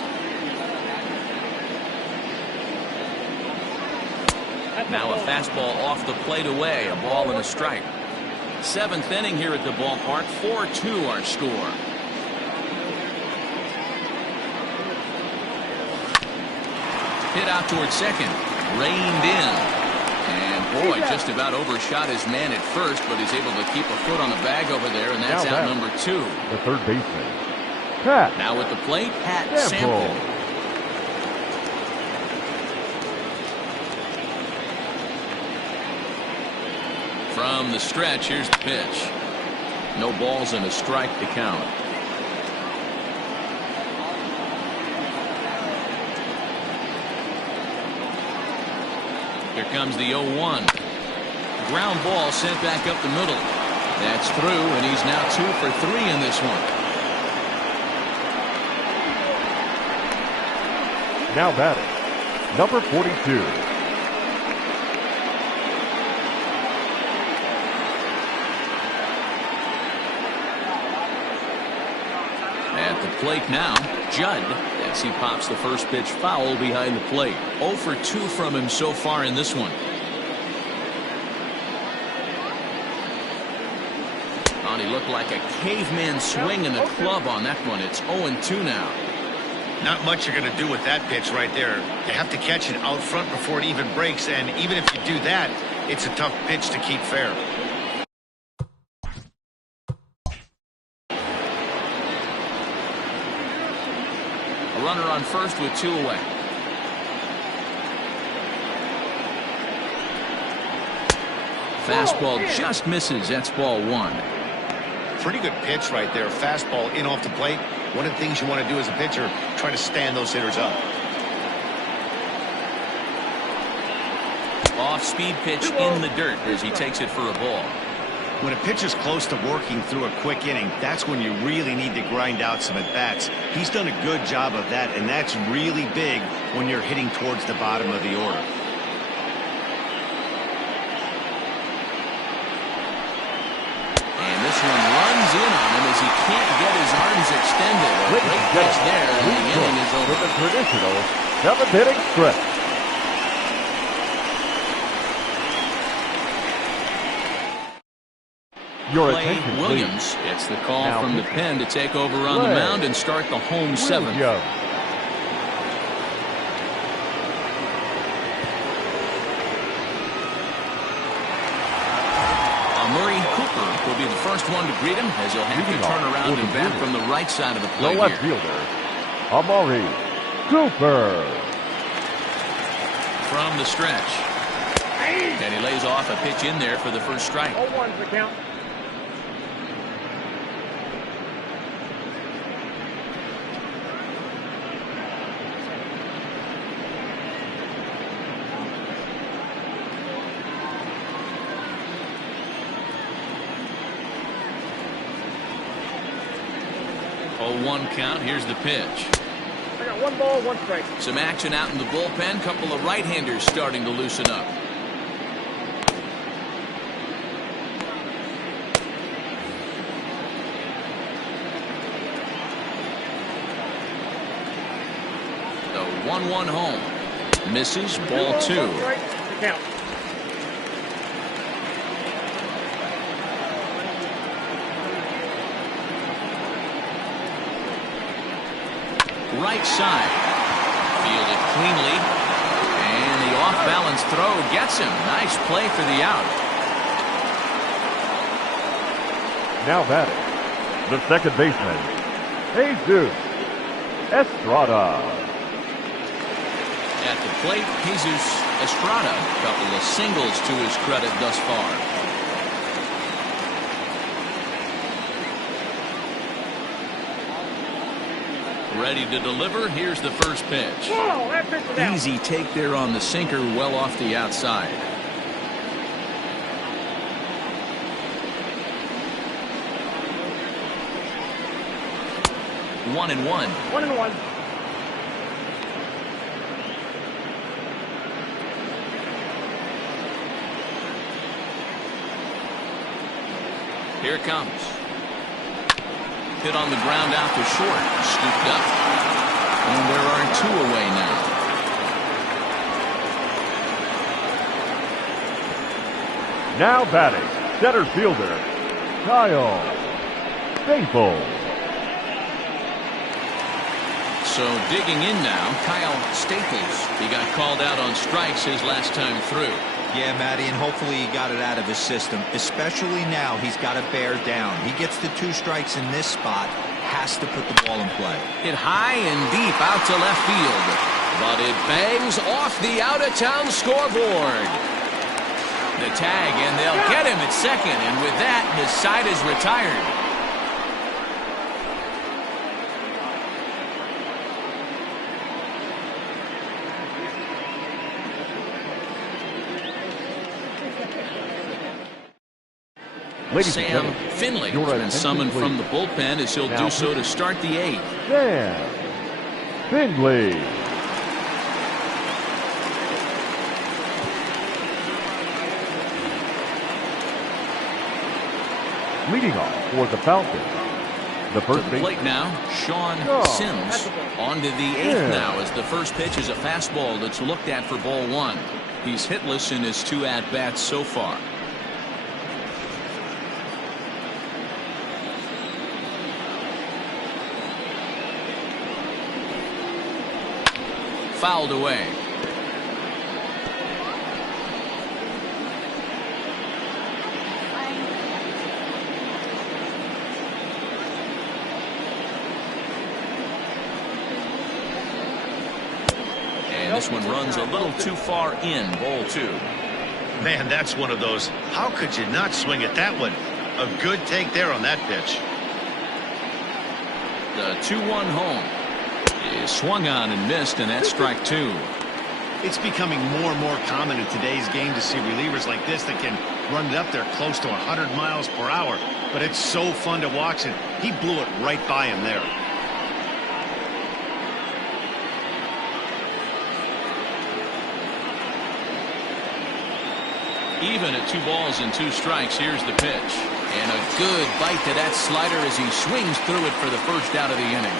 Now a fastball off the plate away. A ball and a strike. 7th inning here at the ballpark. 4-2 our score. Hit out towards second. Reined in. And boy, just about overshot his man at first, but he's able to keep a foot on the bag over there, and that's out number 2. The third baseman, Pat. Now at the plate, Pat Sample. From the stretch, here's the pitch. No balls and a strike to count. Here comes the 0-1. Ground ball sent back up the middle. That's through, and he's now 2 for 3 in this one. Now batting, number 42. At the plate now, Judd, as he pops the first pitch foul behind the plate. 0 for 2 from him so far in this one. Oh, he looked like a caveman swinging the club on that one. It's 0-2 now. Not much you're going to do with that pitch right there. You have to catch it out front before it even breaks, and even if you do that, it's a tough pitch to keep fair. A runner on first with 2 away. Fastball just misses. That's ball 1. Pretty good pitch right there. Fastball in off the plate. One of the things you want to do as a pitcher, try to stand those hitters up. Off-speed pitch in the dirt as he takes it for a ball. When a pitcher's close to working through a quick inning, that's when you really need to grind out some at-bats. He's done a good job of that, and that's really big when you're hitting towards the bottom of the order. And this one runs in on him as he can't get his arms extended. A great pitch there, and the inning is over. With a traditional 7th inning stretch. Your Clay attention, Williams please. gets the call Now from the pitching. pen to take over on the mound and start the home 7th. Williams. Murray Cooper will be the first one to greet him as he'll have to turn around and bat from the right side of the The plate left here. fielder, Amari Cooper. From the stretch. And he lays off a pitch in there for the first strike. 0-1's the count. One count. Here's the pitch. I got 1 ball, 1 strike. Some action out in the bullpen. Couple of right-handers starting to loosen up. The 1-1 home. Misses. Ball 2. 1 strike, the count. Right side. Fielded cleanly. And the off-balance throw gets him. Nice play for the out. Now batting, the second baseman, Jesus Estrada. At the plate, Jesus Estrada. Couple of singles to his credit thus far. Ready to deliver. Here's the first pitch. Whoa, that pitch is out. Easy take there on the sinker, well off the outside. One and one. 1-1. Here it comes. Hit on the ground out to short. Scooped up. And there are two away now. Now batting, center fielder, Kyle Staples. So digging in now, Kyle Staples. He got called out on strikes his last time through. Yeah, Matty, and hopefully he got it out of his system. Especially now, he's got to bear down. He gets the 2 strikes in this spot, has to put the ball in play. Hit high and deep out to left field. But it bangs off the out-of-town scoreboard. The tag, and they'll get him at second. And with that, his side is retired. Ladies and Sam gentlemen, Finley your has been attention, summoned from the please. bullpen as he'll Now do so to start the 8th. Sam Finley. Leading off for the Falcons, the To first the baseman, plate now, Sean Oh. Sims. On to the 8th Yeah. now as the first pitch is a fastball that's looked at for ball 1. He's hitless in his 2 at-bats so far. Fouled away. And this one runs a little too far in, ball 2. Man, that's one of those. How could you not swing at that one? A good take there on that pitch. The 2-1 home is swung on and missed, and that's strike 2. It's becoming more and more common in today's game to see relievers like this that can run it up there close to 100 miles per hour. But it's so fun to watch it. He blew it right by him there. Even at 2 balls and 2 strikes, here's the pitch. And a good bite to that slider as he swings through it for the first out of the inning.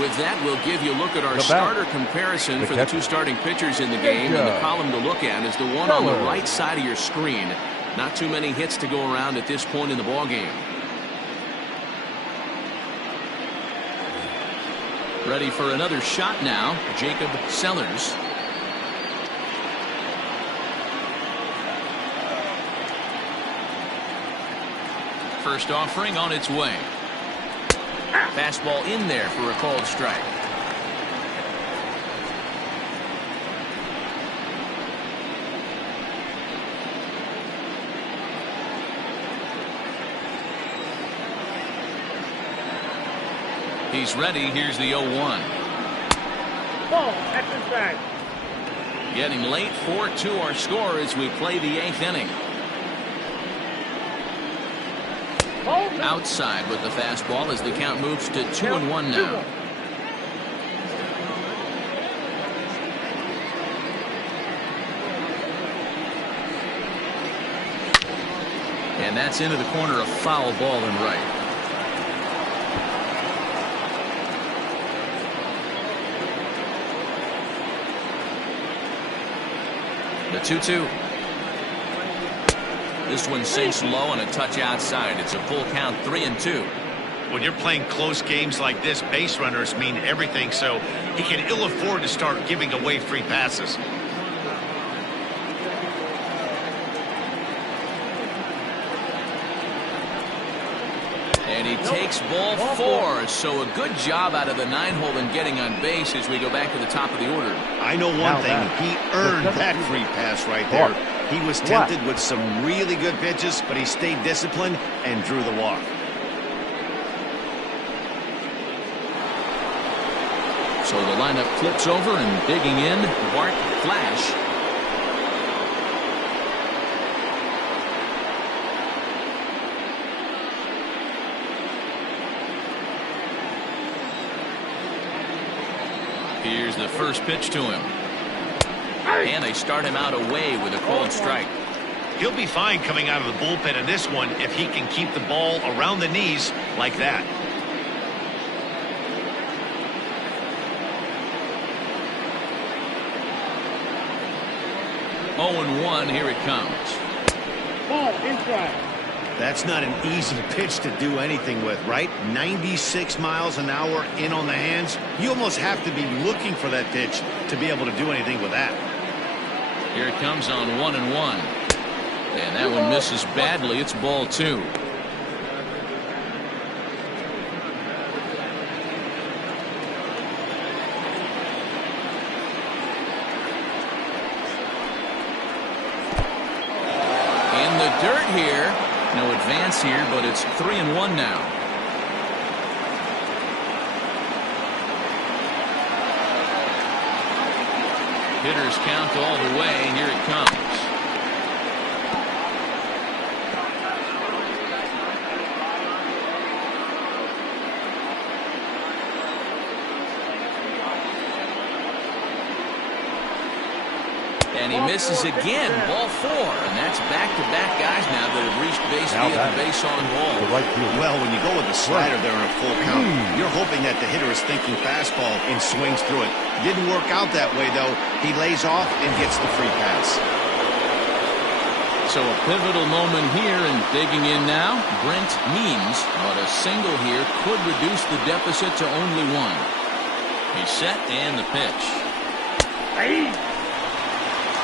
With that, we'll give you a look at our The starter batter. comparison The for the catcher. 2 starting pitchers in the game. And the Yeah. column to look at is the one on the Color. right side of your screen. Not too many hits to go around at this point in the ballgame. Ready for another shot now, Jacob Sellers. First offering on its way. Fastball in there for a called strike. He's ready. Here's the 0-1. Ball, that's inside. Getting late, 4-2 our score as we play the 8th inning. Ball, no. Outside with the fastball as the count moves to 2-1 now. 2-1. And that's into the corner, a foul ball and right. The 2-2. This one sinks low and a touch outside. It's a full count, 3-2. When you're playing close games like this, base runners mean everything, so he can ill afford to start giving away free passes. And he takes ball 4, so a good job out of the 9-hole in getting on base as we go back to the top of the order. I know one thing. He earned that free pass right there. He was tempted with some really good pitches, but he stayed disciplined and drew the walk. So the lineup flips over and digging in, Bart Flash. Here's the first pitch to him. And they start him out away with a called strike. He'll be fine coming out of the bullpen in this one if he can keep the ball around the knees like that. Oh, and 1, here it comes. Ball inside. That's not an easy pitch to do anything with, right? 96 miles an hour in on the hands. You almost have to be looking for that pitch to be able to do anything with that. Here it comes on 1 and 1. And that one misses badly. It's ball 2. In the dirt here. No advance here, but it's 3 and 1 now. Hitters count all the way. Here it comes. And he misses again. Ball 4. And that's back-to-back guys now that have reached base via the base on ball. Well, when you go with the slider there in a full count, you're hoping that the hitter is thinking fastball and swings through it. Didn't work out that way, though. He lays off and gets the free pass. So a pivotal moment here and digging in now. Brent Means, but a single here could reduce the deficit to only 1. He's set and the pitch.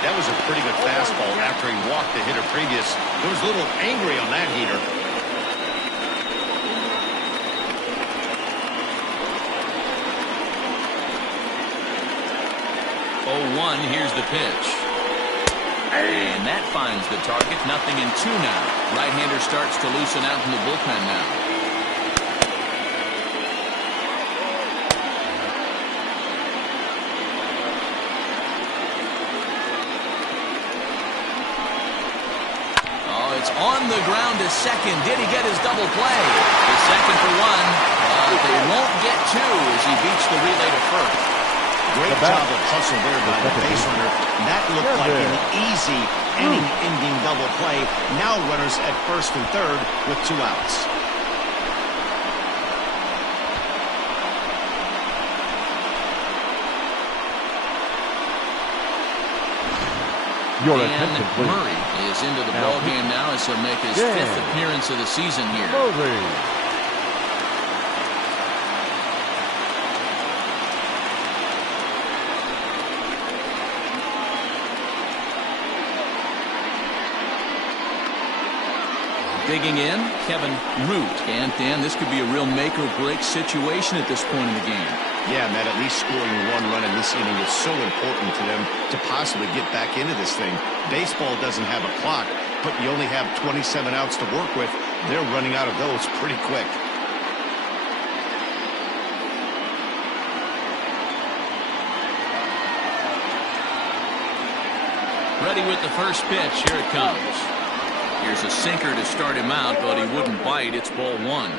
That was a pretty good fastball after he walked the hitter previous. He was a little angry on that heater. 0-1, here's the pitch. And that finds the target. 0-2 now. Right-hander starts to loosen out from the bullpen now. It's on the ground to second. Did he get his double play? The second for 1. They won't get 2 as he beats the relay to first. Great job of hustle there by the base runner. That looked like an easy inning-ending double play. Now runners at first and third with 2 outs. Your Dan attention, please. Murray is into the ball game now as he'll make his 5th appearance of the season here. Murray. Digging in, Kevin Root. And Dan, this could be a real make-or-break situation at this point in the game. Yeah, Matt, at least scoring 1 run in this inning is so important to them to possibly get back into this thing. Baseball doesn't have a clock, but you only have 27 outs to work with. They're running out of those pretty quick. Ready with the first pitch. Here it comes. Here's a sinker to start him out, but he wouldn't bite. It's ball 1.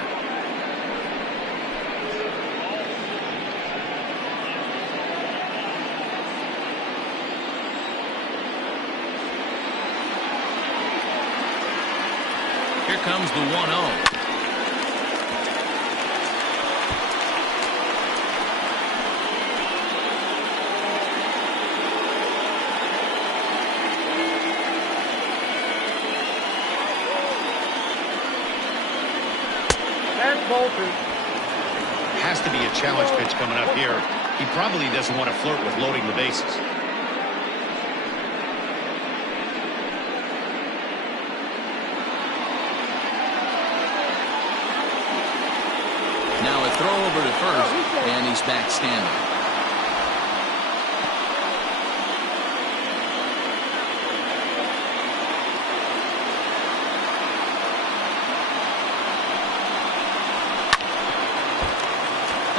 Here comes the 1-0. Has to be a challenge pitch coming up here. He probably doesn't want to flirt with loading the bases. first, and he's back standing.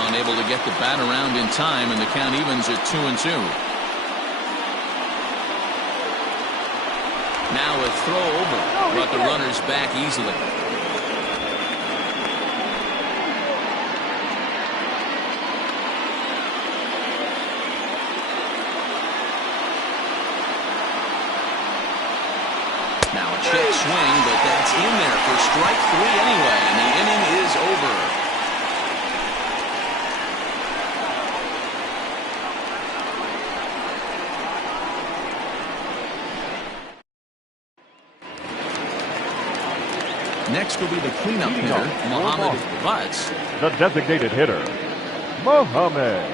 Unable to get the bat around in time, and the count evens at 2-2. Now a throw over, but the runner's back easily. Now a check swing, but that's in there for strike 3 anyway, and the inning is over. Next will be the cleanup hitter, Mohammed Butts. The designated hitter, Mohammed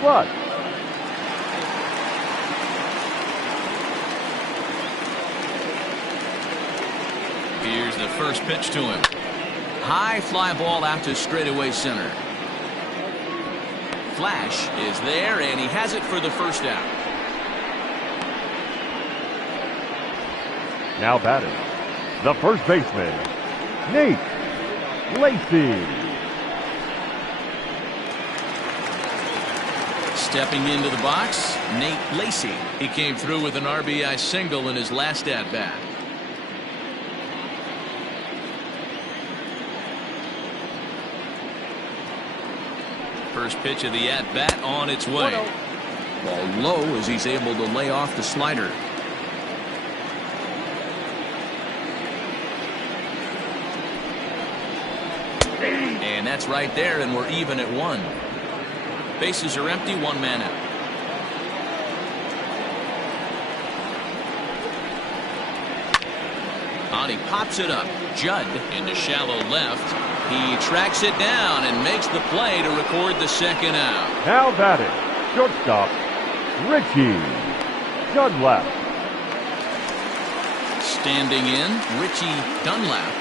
Butts. Here's the first pitch to him. High fly ball out to straightaway center. Flash is there, and he has it for the first out. Now batting, the first baseman, Nate Lacy. Stepping into the box, Nate Lacy. He came through with an RBI single in his last at-bat. First pitch of the at-bat on its way. Ball low as he's able to lay off the slider. And that's right there, and we're even at 1. Bases are empty, 1 man out. On he pops it up. Judd into shallow left. He tracks it down and makes the play to record the second out. Now batting, shortstop, Richie Dunlap. Standing in, Richie Dunlap.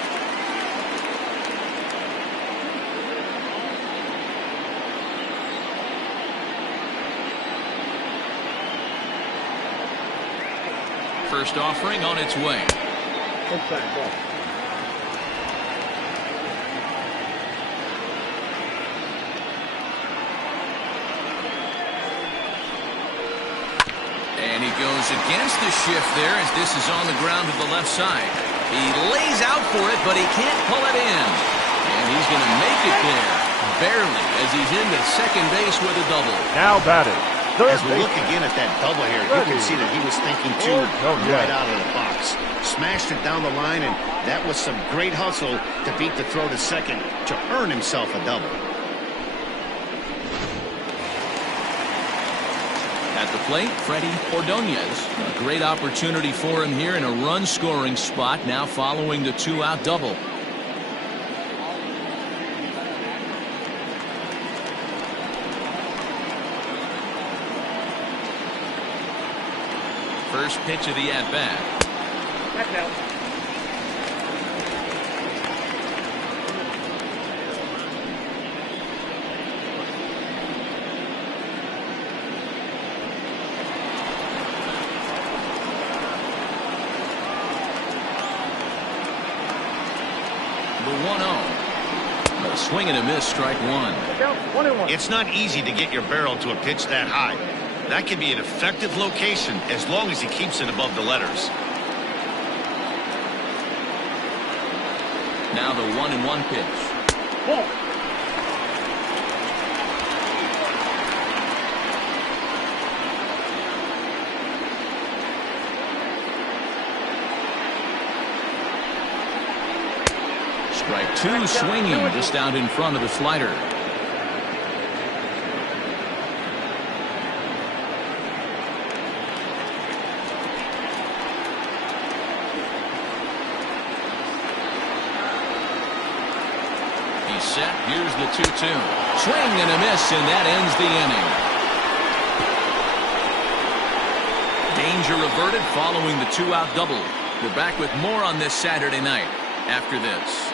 First offering on its way. Inside ball. And he goes against the shift there as this is on the ground to the left side. He lays out for it, but he can't pull it in. And he's going to make it there. Barely, as he's into second base with a double. Now batting, third As we look again at that double here, you can see that he was thinking too right out of the box. Smashed it down the line, and that was some great hustle to beat the throw to second to earn himself a double. At the plate, Freddie Ordonez. A great opportunity for him here in a run-scoring spot now following the 2-out double. First pitch of the at-bat. That's out. The 1-0. A swing and a miss, strike 1. 1-1. It's not easy to get your barrel to a pitch that high. That can be an effective location as long as he keeps it above the letters. Now the 1-1 pitch. Ball. Strike 2 swinging just out in front of the slider. He's set. Here's the 2-2. Swing and a miss, and that ends the inning. Danger averted following the 2-out double. We're back with more on this Saturday night after this.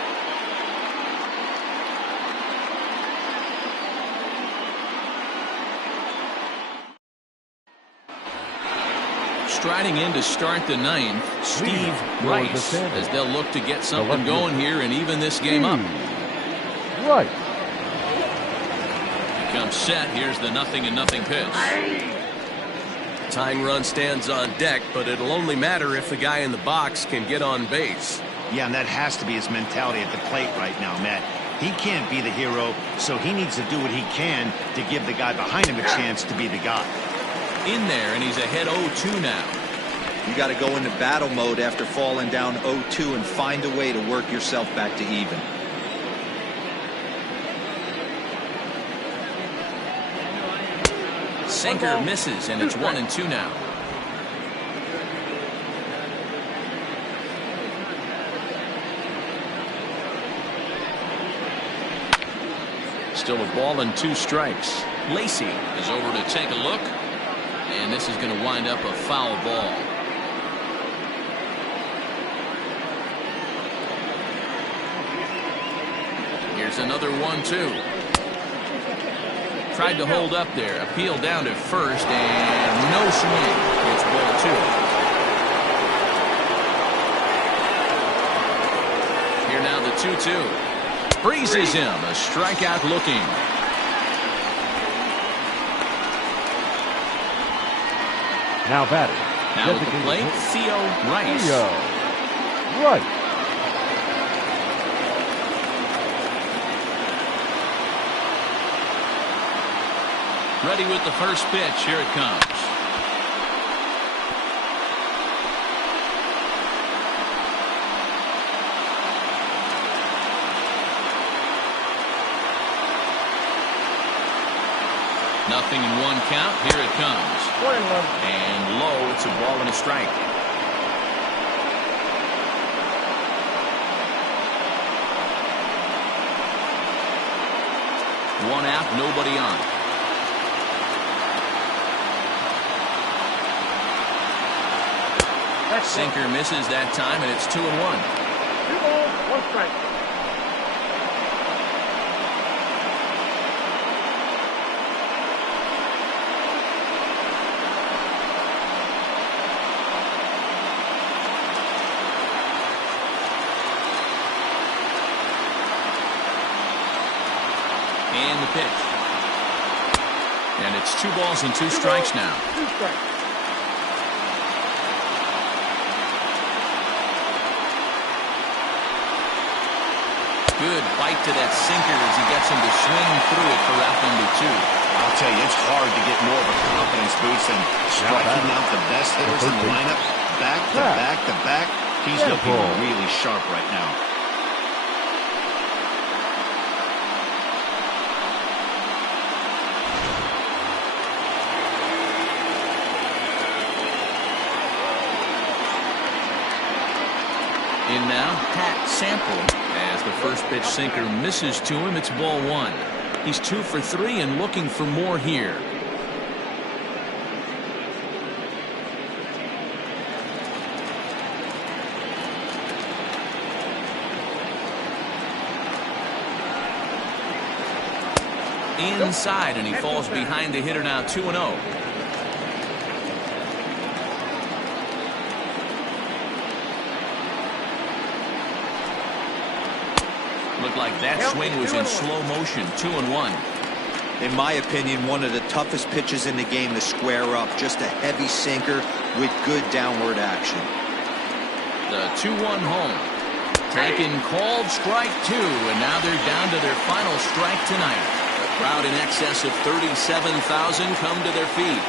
striding in to start the ninth, Steve Rice, as they'll look to get something going here and even this game up. Right. Becomes set. Here's the 0-0 pitch. Tying run stands on deck, but it'll only matter if the guy in the box can get on base. Yeah, and that has to be his mentality at the plate right now, Matt. He can't be the hero, so he needs to do what he can to give the guy behind him a chance to be the guy. In there, and he's ahead 0-2 now. You got to go into battle mode after falling down 0-2 and find a way to work yourself back to even. Sinker misses, and it's 1-2 now. Still a ball and 2 strikes. Lacey is over to take a look, and this is going to wind up a foul ball. Here's another 1-2. Tried to hold up there. Appeal down to first, and no swing. It's ball 2. Here now the 2-2. Freezes him. A strikeout looking. Now batting. Now at the plate, Theo Rice. Right. Ready with the first pitch. Here it comes. Nothing in 1 count. Here it comes. 1-1. And low. It's a ball and a strike. One out, nobody on. Sinker misses that time, and it's 2-1. 2 balls, 1 strike. And the pitch. And it's 2 balls and 2 strikes now. 2 strikes. Good bite to that sinker as he gets him to swing through it for out number 2. I'll tell you, it's hard to get more of a confidence boost than striking out the best hitters in the lineup. Back to back to back. He's looking really sharp right now. In now, Pat Sample. As the first pitch sinker misses to him, it's ball 1. He's 2 for 3 and looking for more here. Inside, and he falls behind the hitter now 2-0. Looked like that swing was in slow motion. 2-1. In my opinion, one of the toughest pitches in the game to square up. Just a heavy sinker with good downward action. The 2-1 home. Taken, called, strike 2, and now they're down to their final strike tonight. A crowd in excess of 37,000 come to their feet.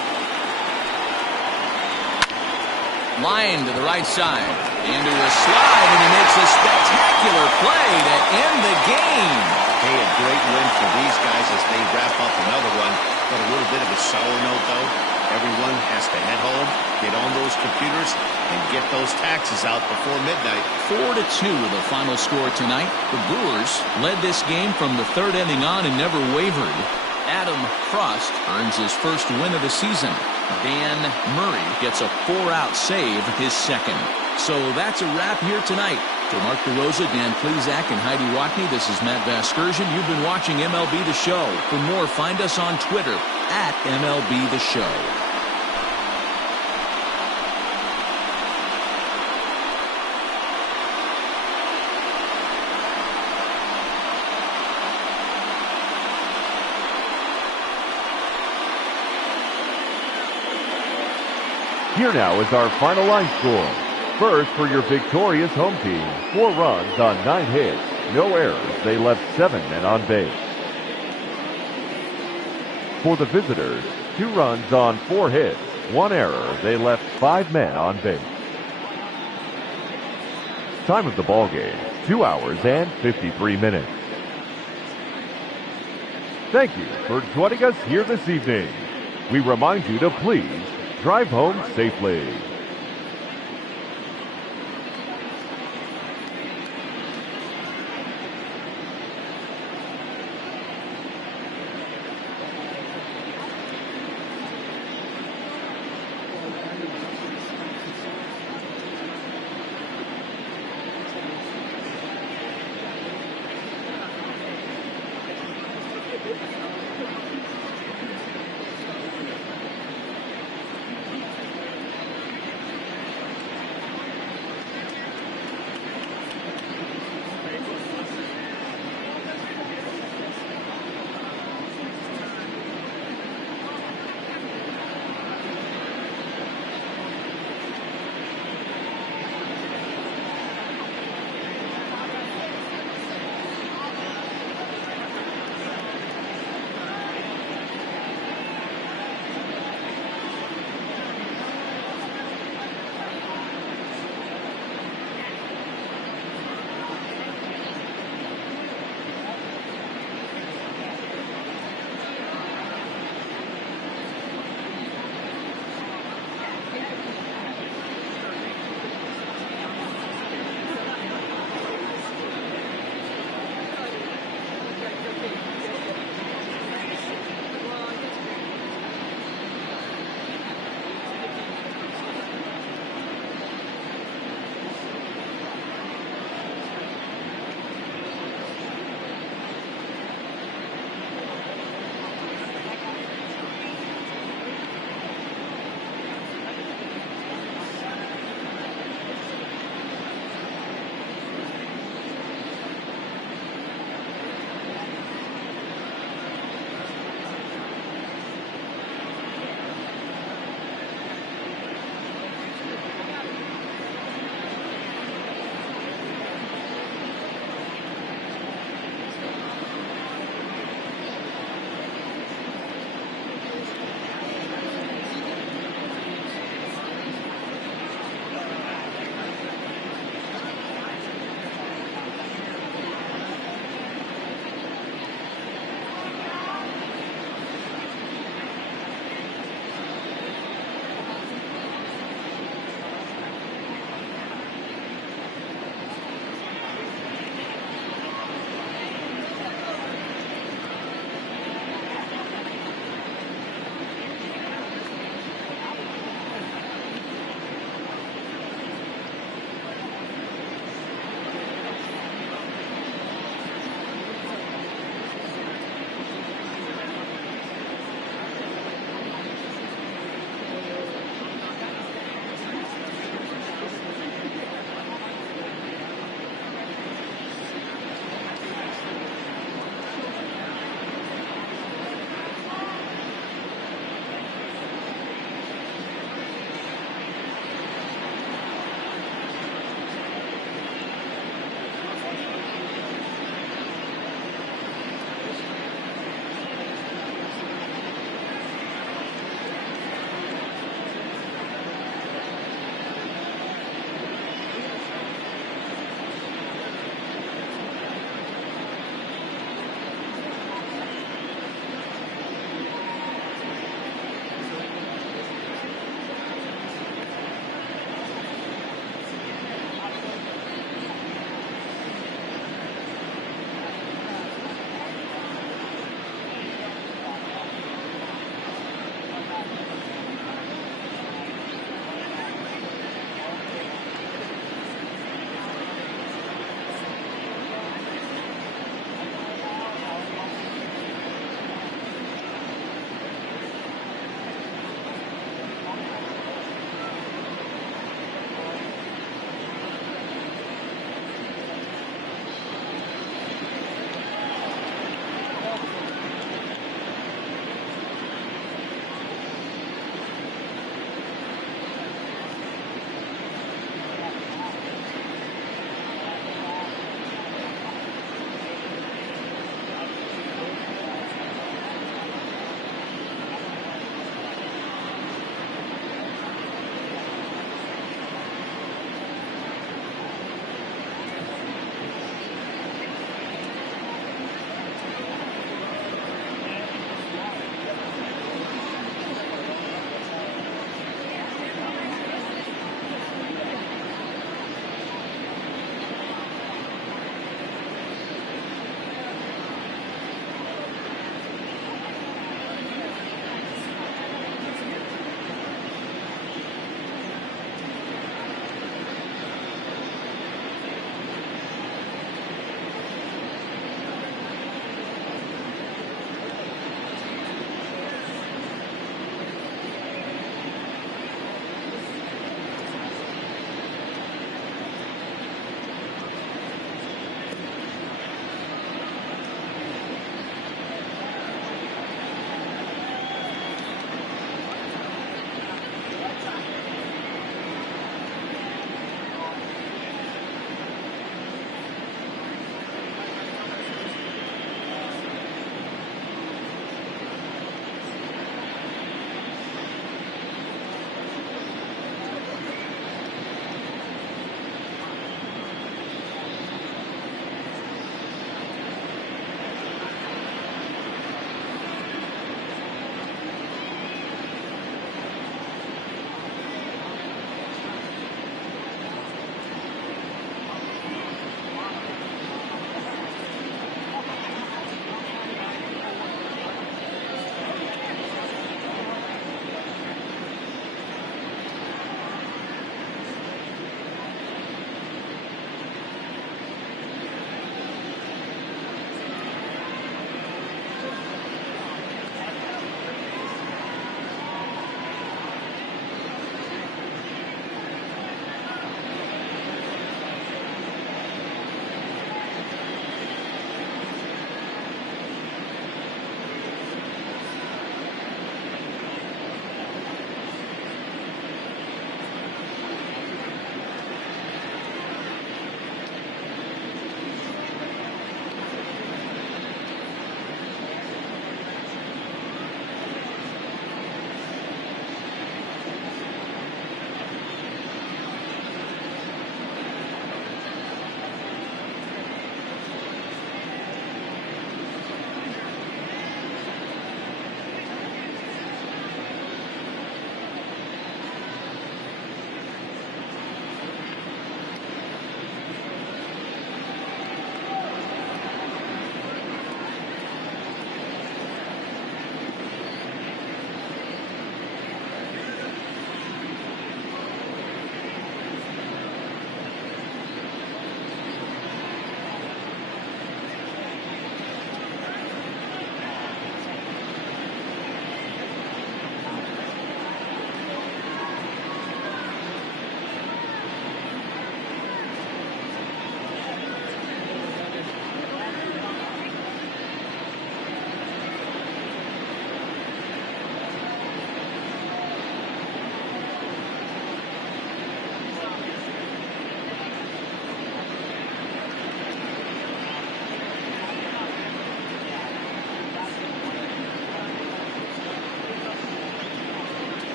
Line to the right side. Into a slide, and he makes a spectacular play to end the game. Hey, a great win for these guys as they wrap up another one. But a little bit of a sour note, though. Everyone has to head home, get on those computers, and get those taxes out before midnight. 4-2 the final score tonight. The Brewers led this game from the 3rd inning on and never wavered. Adam Frost earns his first win of the season. Dan Murray gets a 4-out save, his second. So that's a wrap here tonight. For Mark DeRosa, Dan Plezak, and Heidi Watney, this is Matt Vasgersian. You've been watching MLB The Show. For more, find us on Twitter @MLB The Show. Here now is our final line score. First, for your victorious home team, 4 runs on 9 hits, no errors. They left 7 men on base. For the visitors, 2 runs on 4 hits, 1 error. They left 5 men on base. Time of the ball game, 2 hours and 53 minutes. Thank you for joining us here this evening. We remind you to please drive home safely.